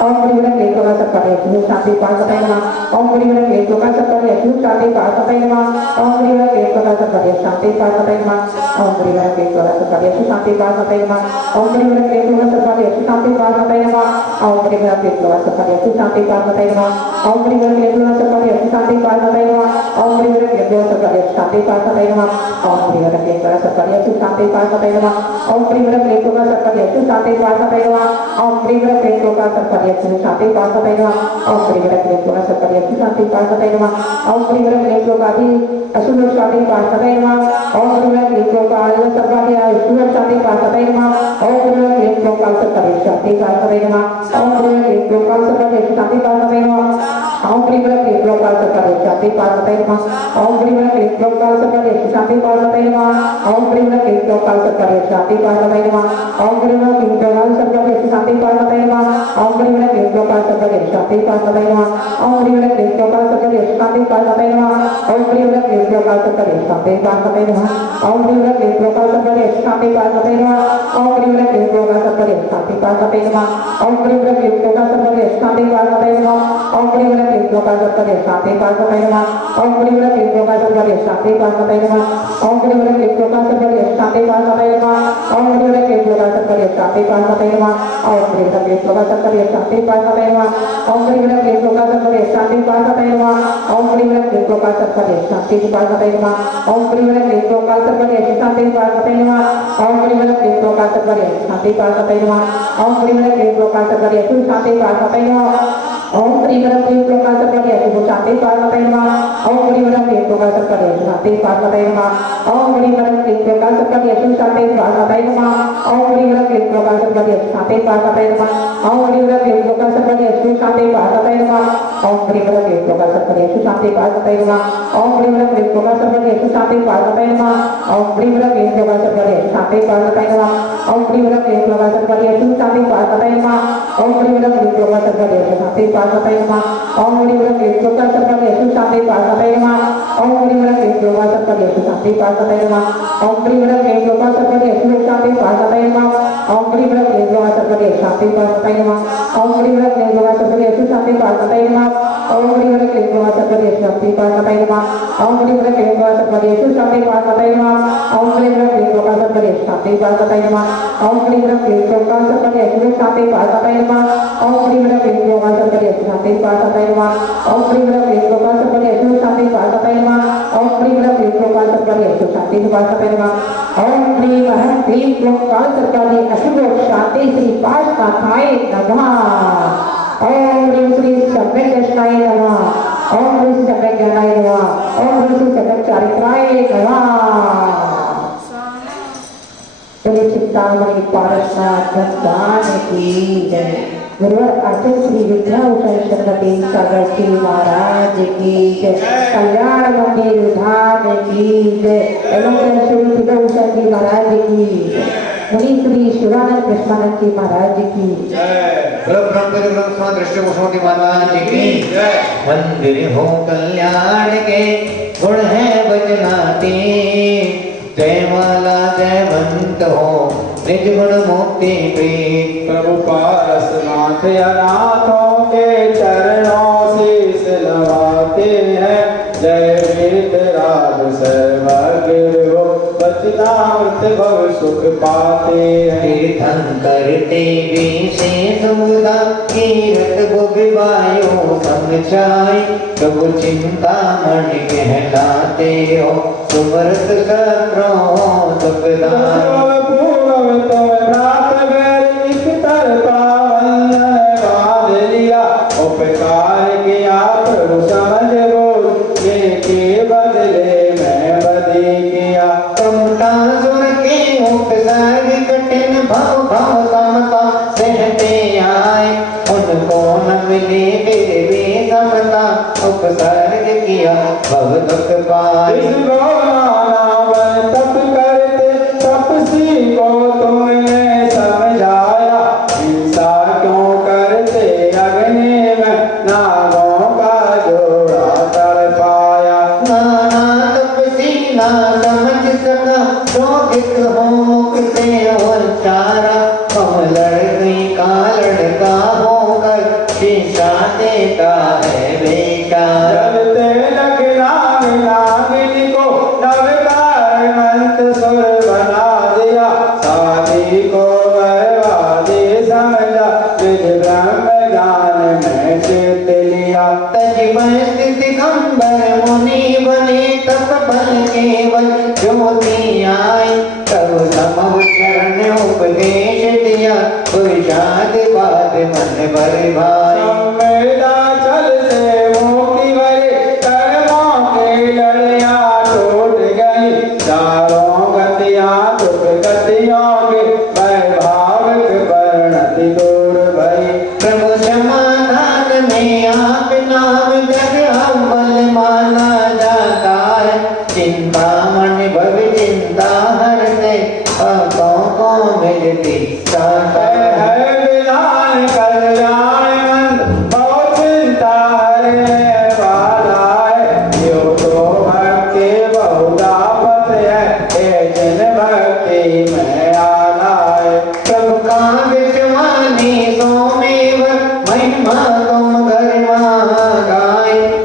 ओम ह्रीं क्लीं प्रकाश पर शांति पार्वती नमः ओम ह्रीं क्लीं प्रकाश पर शांति पार्वती नमः ओम ह्रीं क्लीं प्रकाश पर शांति पार्वती नमः ओम ह्रीं क्लीं प्रकाश पर शांति पार्वती नमः ओम ह्रीं क्लीं प्रकाश पर शांति पार्वती नमः ओम ह्रीं क्लीं प्रकाश पर शांति पार्वती नमः ओम ह्रीं क्लीं प्रकाश पर शांति पार्वती नमः ओम ह्रीं क्लीं प्रकाश पर शांति पार्वती नमः ओम ह्रीं क्लीं प्रकाश पर शांति पार्वती नमः ओम ह्रीं क्लीं प्रकाश पर शांति पार्वती नमः ओम ह्रीं क्लीं प्रकाश पर शांति पार्वती नमः ओम ह्रीं क्लीं प्रकाश पर शांति पार्वती नमः ओम ह्रीं क्लीं प्रकाश अशुभ शांति पाठते नमः ओम गुरुवे क्लीं गोपाल सर्वाध्याय शुभ शांति पाठते नमः ओम गुरुवे क्लीं गोपाल सर्वाध्याय शांति पाठते नमः ओम गुरुवे क्लीं गोपाल सर्वाध्याय शांति पाठते नमः ओम गुरुवे क्लीं गोपाल सर्वाध्याय शांति पाठते नमः ओम गुरुवे क्लीं गोपाल सर्वाध्याय शांति पाठते नमः ओम गुरुवे क्लीं गोपाल सर्वाध्याय शांति पाठते नमः ओम गुरुवे क्लीं गोपाल सर्वाध्याय शांति पाठते नमः ओम गुरुवे क्लीं गोपाल सर्वाध्याय शांति पाठते नमः ओम गुरुवे क्लीं गोपाल सर्वाध्याय शांति पाठते नमः ओम गुरुवे क्लीं गोपाल सर्वाध्याय शांति पाठते नमः ओम गुरुवे क्लीं गोपाल सर्वाध्याय शांति पाठते नमः ओम गुरुवे क्लीं गोपाल सर्वाध्याय शांति पाठते नमः ओम गुरुवे क्लीं गोपाल सर्वाध्याय शांति पाठते नमः ओम गुरुवे क्लीं गोपाल सर्वाध्याय शांति पाठते नमः ओम गुरुवे क्लीं गोपाल सर्वाध्याय शांति पाठते नमः ओम गुरुवे क्लीं गोपाल सर्वाध्याय शांति पाठते नमः ओम गुरुवे क्लीं गोपाल सर्वाध्याय शांति पाठते नमः ओम गुरुवे क्लीं गोपाल सर्वाध्याय शांति पाठते नमः ओम गुरुवे क्लीं गोपाल सर्वाध्याय शांति पाठते नमः ओम गुरुवे क्लीं गोपाल सर्वाध्याय शांति पाठते नमः ओम गुरुवे क्लीं गोपाल सर्वाध्याय शांति पाठते नमः ओम गुरुवे क्लीं गोपाल सर्वाध्याय शांति पाठते नमः ओम गुरुवे क्लीं गोपाल सर्वाध्याय शांति पाठते नमः ओम गुरुवे क्लीं गोपाल सर्वाध्याय शांति पाठते नमः ओम गुरुवे क्लीं गोपाल सर्वाध्याय शांति पाठते नमः ओम गुरुवे क्लीं गोपाल सर्वाध्याय शांति पाठते नमः ओम गुरुवे क्लीं गोपाल सर्वाध्याय शांति पाठते नमः ओम गुरुवे क्लीं गोपाल सर्वाध्याय शांति पाठते नमः ओम गुरुवे क्लीं गोपाल सर्वाध्याय शांति पाठते नमः ओम गुरुवे क्लीं गोपाल सर्वाध्याय शांति पाठते नमः ओम गुरुवे क्लीं गोपाल सर्वाध्याय शांति पाठते नमः ओम गुरुवे क्लीं गोपाल सर्वाध्याय शांति पाठते नमः ओम गुरुवे क्लीं गोपाल सर्वाध्याय शांति पाठते नमः ओम गुरुवे क्लीं गोपाल सर्वाध्याय शांति पाठते नमः ओम गुरुवे क्लीं गोपाल सर्वाध्याय शांति पाठते नमः ओम गुरुवे क्लीं गोपाल सर्वाध्याय शांति पाठते नमः ओम गुरुवे क्लीं गोपाल सर्वाध्याय शांति पाठते नमः ओम गुरुवे क्लीं गोपाल सर्वाध्याय शांति पाठते नमः ओम गुरुवे क्लीं गोपाल सर्वाध्याय शांति पाठते नमः ओम गुरुवे क्लीं गोपाल सर्वाध्याय शांति पाठते नमः ओम गुरुवे क्लीं गोपाल सर्वाध्याय शांति पाठते नमः ओम गुरुवे क्लीं गोपाल सर्वाध्याय शांति पाठते नमः ओम गुरुवे क्लीं गोपाल सर्वाध्याय शांति पाठते नमः ओम गुरुवे क्लीं गोपाल सर्वाध्याय शांति पाठते नमः ओम गुरुवे क्लीं गोपाल सर्वाध्याय शांति पाठते नमः ओम क्लीं अहं क्लीं गोपाल सर्वाध्याय अशुभ शांति श्री पाशनाथाय नमः ओम ह्रीं श्री सम्यक् दर्शनाय नमः ओम ह्रीं श्री सम्यक् ज्ञानाय नमः ओम ह्रीं श्री सम्यक् चारित्राय नमः बोले चिंतामणि पारसनाथ भगवान की जय। गुरुवर आचार्य श्री विद्याभूषण शरणपति सागर जी महाराज की जय। कल्याण मंदिर धाम की जय एवं श्री विद्याभूषण जी महाराज की जय। मुनि श्री शिवानंद कृष्णानंद जी महाराज की जय। दृष्टि महाराज की जय। मंदिर हो कल्याण के गुण है बजनाते जय माला जयवंत हो निज गुण मुक्ति प्रीत प्रभु पारसनाथ अनाथों के चरणों शीस नवाते हैं जय वीरराज सर्वज्ञ हो बचनामृत भव सुख पाते हैं तीर्थंकर देवी से सुमुदा कीरत बुभिवायो समझाई प्रभु चिंतामणि कहलाते हो सुमरत सत्रो सुखदाई उपकार किया प्रभु समझ बोल ये के बदले मैं बदी किया तुमटा सुर के उपसर्ग कठिन भव भव समता सहते आए उनको न मिली फिर भी समता उपसर्ग किया भव दुख पाए इसको माना तप करते तपसी को तुमने समझाया हिंसा क्यों करते अग्नि में नागों का जोड़ा तड़ पाया नाना तपसी ना समझ सका क्रोधित हो मुक्ते उच्चारा हम लड़की का लड़का होकर शिक्षा देता है बेचारा जलते लगना नागिनी को नवकार मंत सुर बना दिया शादी को बर्बादी समझा निज ब्रह्म ज्ञान में चित लिया तजिमय स्थिति गंबर मुनि बने तप बल केवल ज्योति आई तब समव चरण उपदेश दिया पुरुषाद बाद मन भर भाई संवेदा चल से मोती भरे कर्मों के लड़िया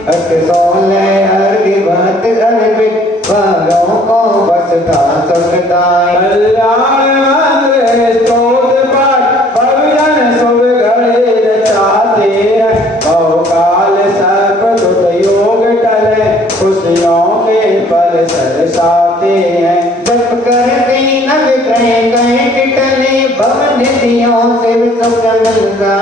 अट सोले अर्घ भत अर्पित वालों को बसता सुखदाई। कल्याण मंगल स्तोत्र पाठ भजन शुभ घड़े रचाते हैं, बहुकाल सर्प दुख योग टले खुशियों के पल सरसाते हैं। जप करते नव कहीं कहीं टले भवन निधियों से सुख मिलता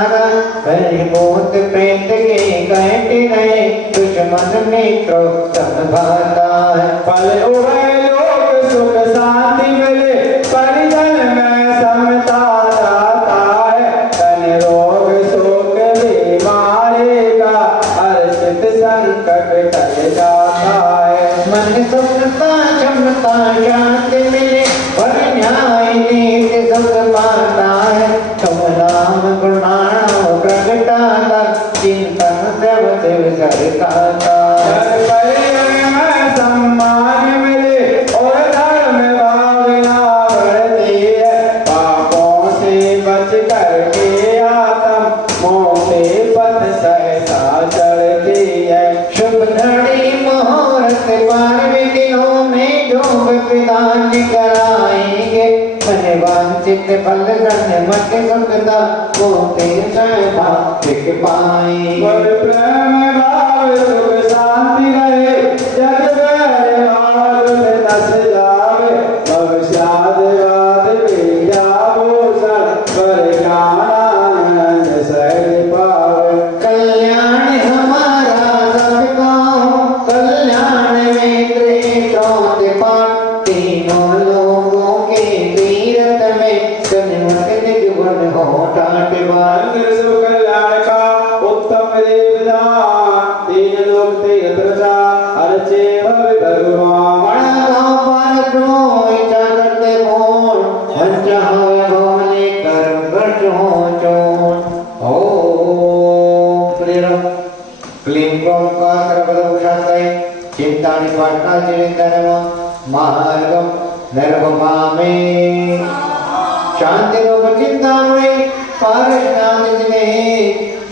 बहुत प्रेत के कहते रहे दुश्मन मित्रों संभाता है। पल उभय लोक सुख शांति मिले परिजन में समता रहता है। तन रोग शोक बीमारी का अर्चित संकट टल जाता है। मन सुखता क्षमता शांति मिले और न्याय नीति सुख पाता है। तुम नाम गुणाणो प्रगटाता चिंतन देव देव सरकाता है। परिजन में सम्मान मिले और धर्म भावना बढ़ती है। पापों से बच करके आत्म मोक्ष पथ सहसा चढ़ती है। शुभ घड़ी मुहूर्त पार्व दिनों में जो विधान कराएंगे मन वांछित फल धन मत सुखदा मोते सौभाग्य पाएंगे। और प्रेम भाव सुख शांति रहे जग व्यवहार में नस जावे। भविष्यादिवाद विद्या भूषण पर ज्ञानानंद सहज पावे। कल्याण हमारा सबका हो कल्याण में त्रिशोध पाठ तीनों लोगों के तीरथ में सन्मत निज गुण हो टाट बार। अंतर सुख कल्याण का उत्तम देवदान तीन लोक तीर्थ प्रचार अर्चे भव भगवान। बड़ा पार द्रोह इच्छा करते मोर वंचा हो भवने कर्म कर्ष हो चोर। ओम प्रेरम क्लीं क्रों का सर्वदा शांताय चिंतानि पाटना चिंतनम मार्गम निर्भमामे। शांति रूप चिंतामणि पारस शांति जिने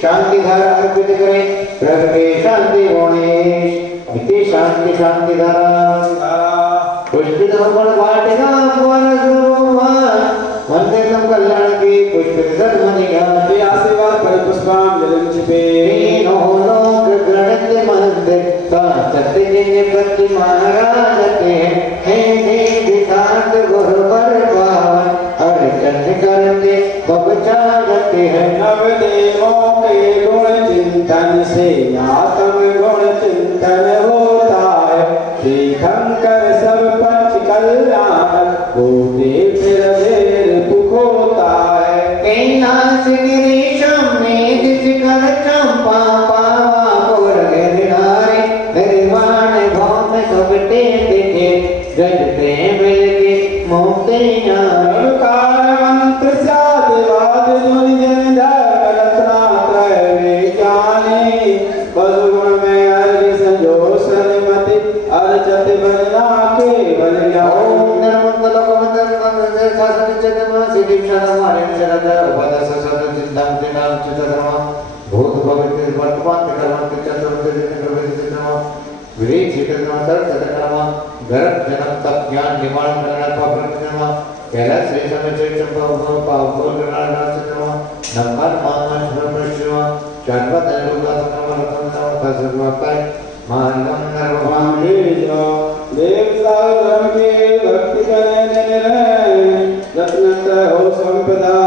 शांति धारा अर्पित करे प्रभु शांति गणेश इति शांति शांति धारा पुष्पित अपन वाटिका पुराण स्वरूपा वंदे तम कल्याण की पुष्पित धर्मनिका ते आशीर्वाद परिपुष्पांजलि छिपे। तीनों लोक गणित मंदिर का सत्य पति महाराज के हे दिखात गुरु पर पावन अर्चन करते बबचा जाते हैं। नव देवों के गुण चिंतन से आत्म गुण चिंतन होता है। तीर्थंकर सब पंच कल्याण होते फिर देर पुख होता है। कैलाश गिरीशम में दिस कर चंपा पावा पुर गिरनारे निर्वाण भौम सब टेके गजते मिलके मोक्ते कार मंत्र साधवाद दुनि जन धर्म रत्ना त्रय विज्ञानी बलगुण में अर्घ संजोष मति अर्चत बजना के बल ओम नमो लोकमंत्र शासन चतम सिद्धि क्षण मारे शरद पद ससद चिंतन चिन्ह चितधर्म भूत भविष्य वर्तमान कर्म चतुर्थ दिन प्रवेश चिन्ह विवेक चितधर्म सर्व सदकर्म गर्भ जन्म तप ज्ञान निवारण करना पावन चिन्ह कैलाश श्री समय चंपा पावन करना चिन्ह नंबर मान धर्म शिव चारवत अनुगत कर्म रत्न कसर्वताय मानव नरवाम देव धर्म के भक्ति करने रत्न हो संपदा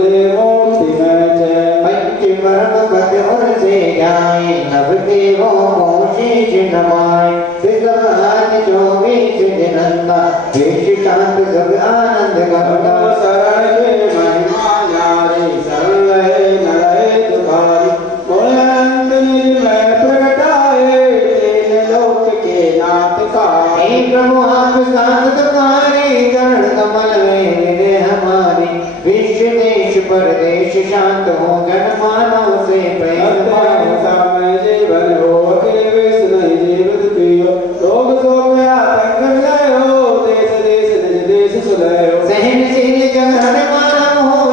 ले मोक्ति में जय। पंचमरण बदोर से जाए नव देवों को शीश नमाए विद्वान 24 दिनंदा देश शांत सब आनंद करता। शरण के महिमा नारी शरण रहे न रहे दुखारी मोहनंद निज में प्रगटाए तीन लोक के नाथ का। हे प्रभु आप साध तुम्हारे चरण कमल में मिले हमारे विश्व देश परदेश शांत हो जन मानव से प्रेम पाओ। समय जीवन हो अखिल विश्व नहीं जीवित पियो रोग शोक आतंक विलय हो देश देश निज देश सुलय हो। सहनशील जन हर मानव हो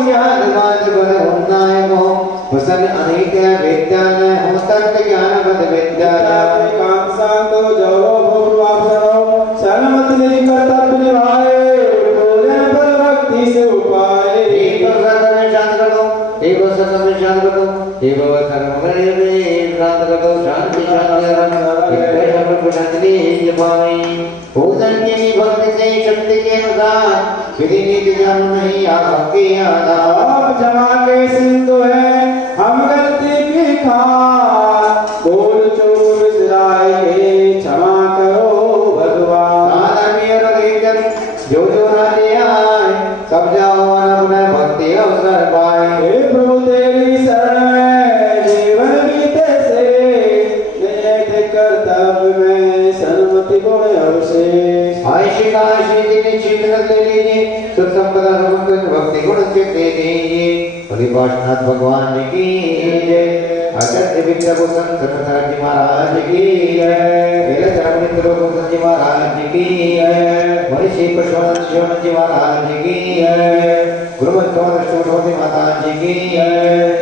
हे भव सर्वमंगल में प्राप्त करो शांति शांति शांति जपाई पूजन की भक्ति से शक्ति के अनुसार विधि नीति जन्म नहीं आपके आधार क्षमा के सिंधु है हम गलती की खान बोल चूक विसराए के क्षमा करो भगवान जो जो राजे आए सब जाओ अपने भक्ति अवसर पाए हे प्रभु तेरी शरण में जीवन बीते से नियत कर्तव्य में सन्मति गुण अवशेष आयशी का आशी निश्चित ले लीजिए सुख संपदा भक्ति गुण से दे दीजिए हरिभाषनाथ भगवान की जय आचार्य विद्या भूषण सरस्वती जी महाराज की जय चरमित्र भूषण जी महाराज की जय महर्षि पुष्पानंद शिवानंद जी महाराज की जय गुरुमंत्र सरस्वती माता जी की जय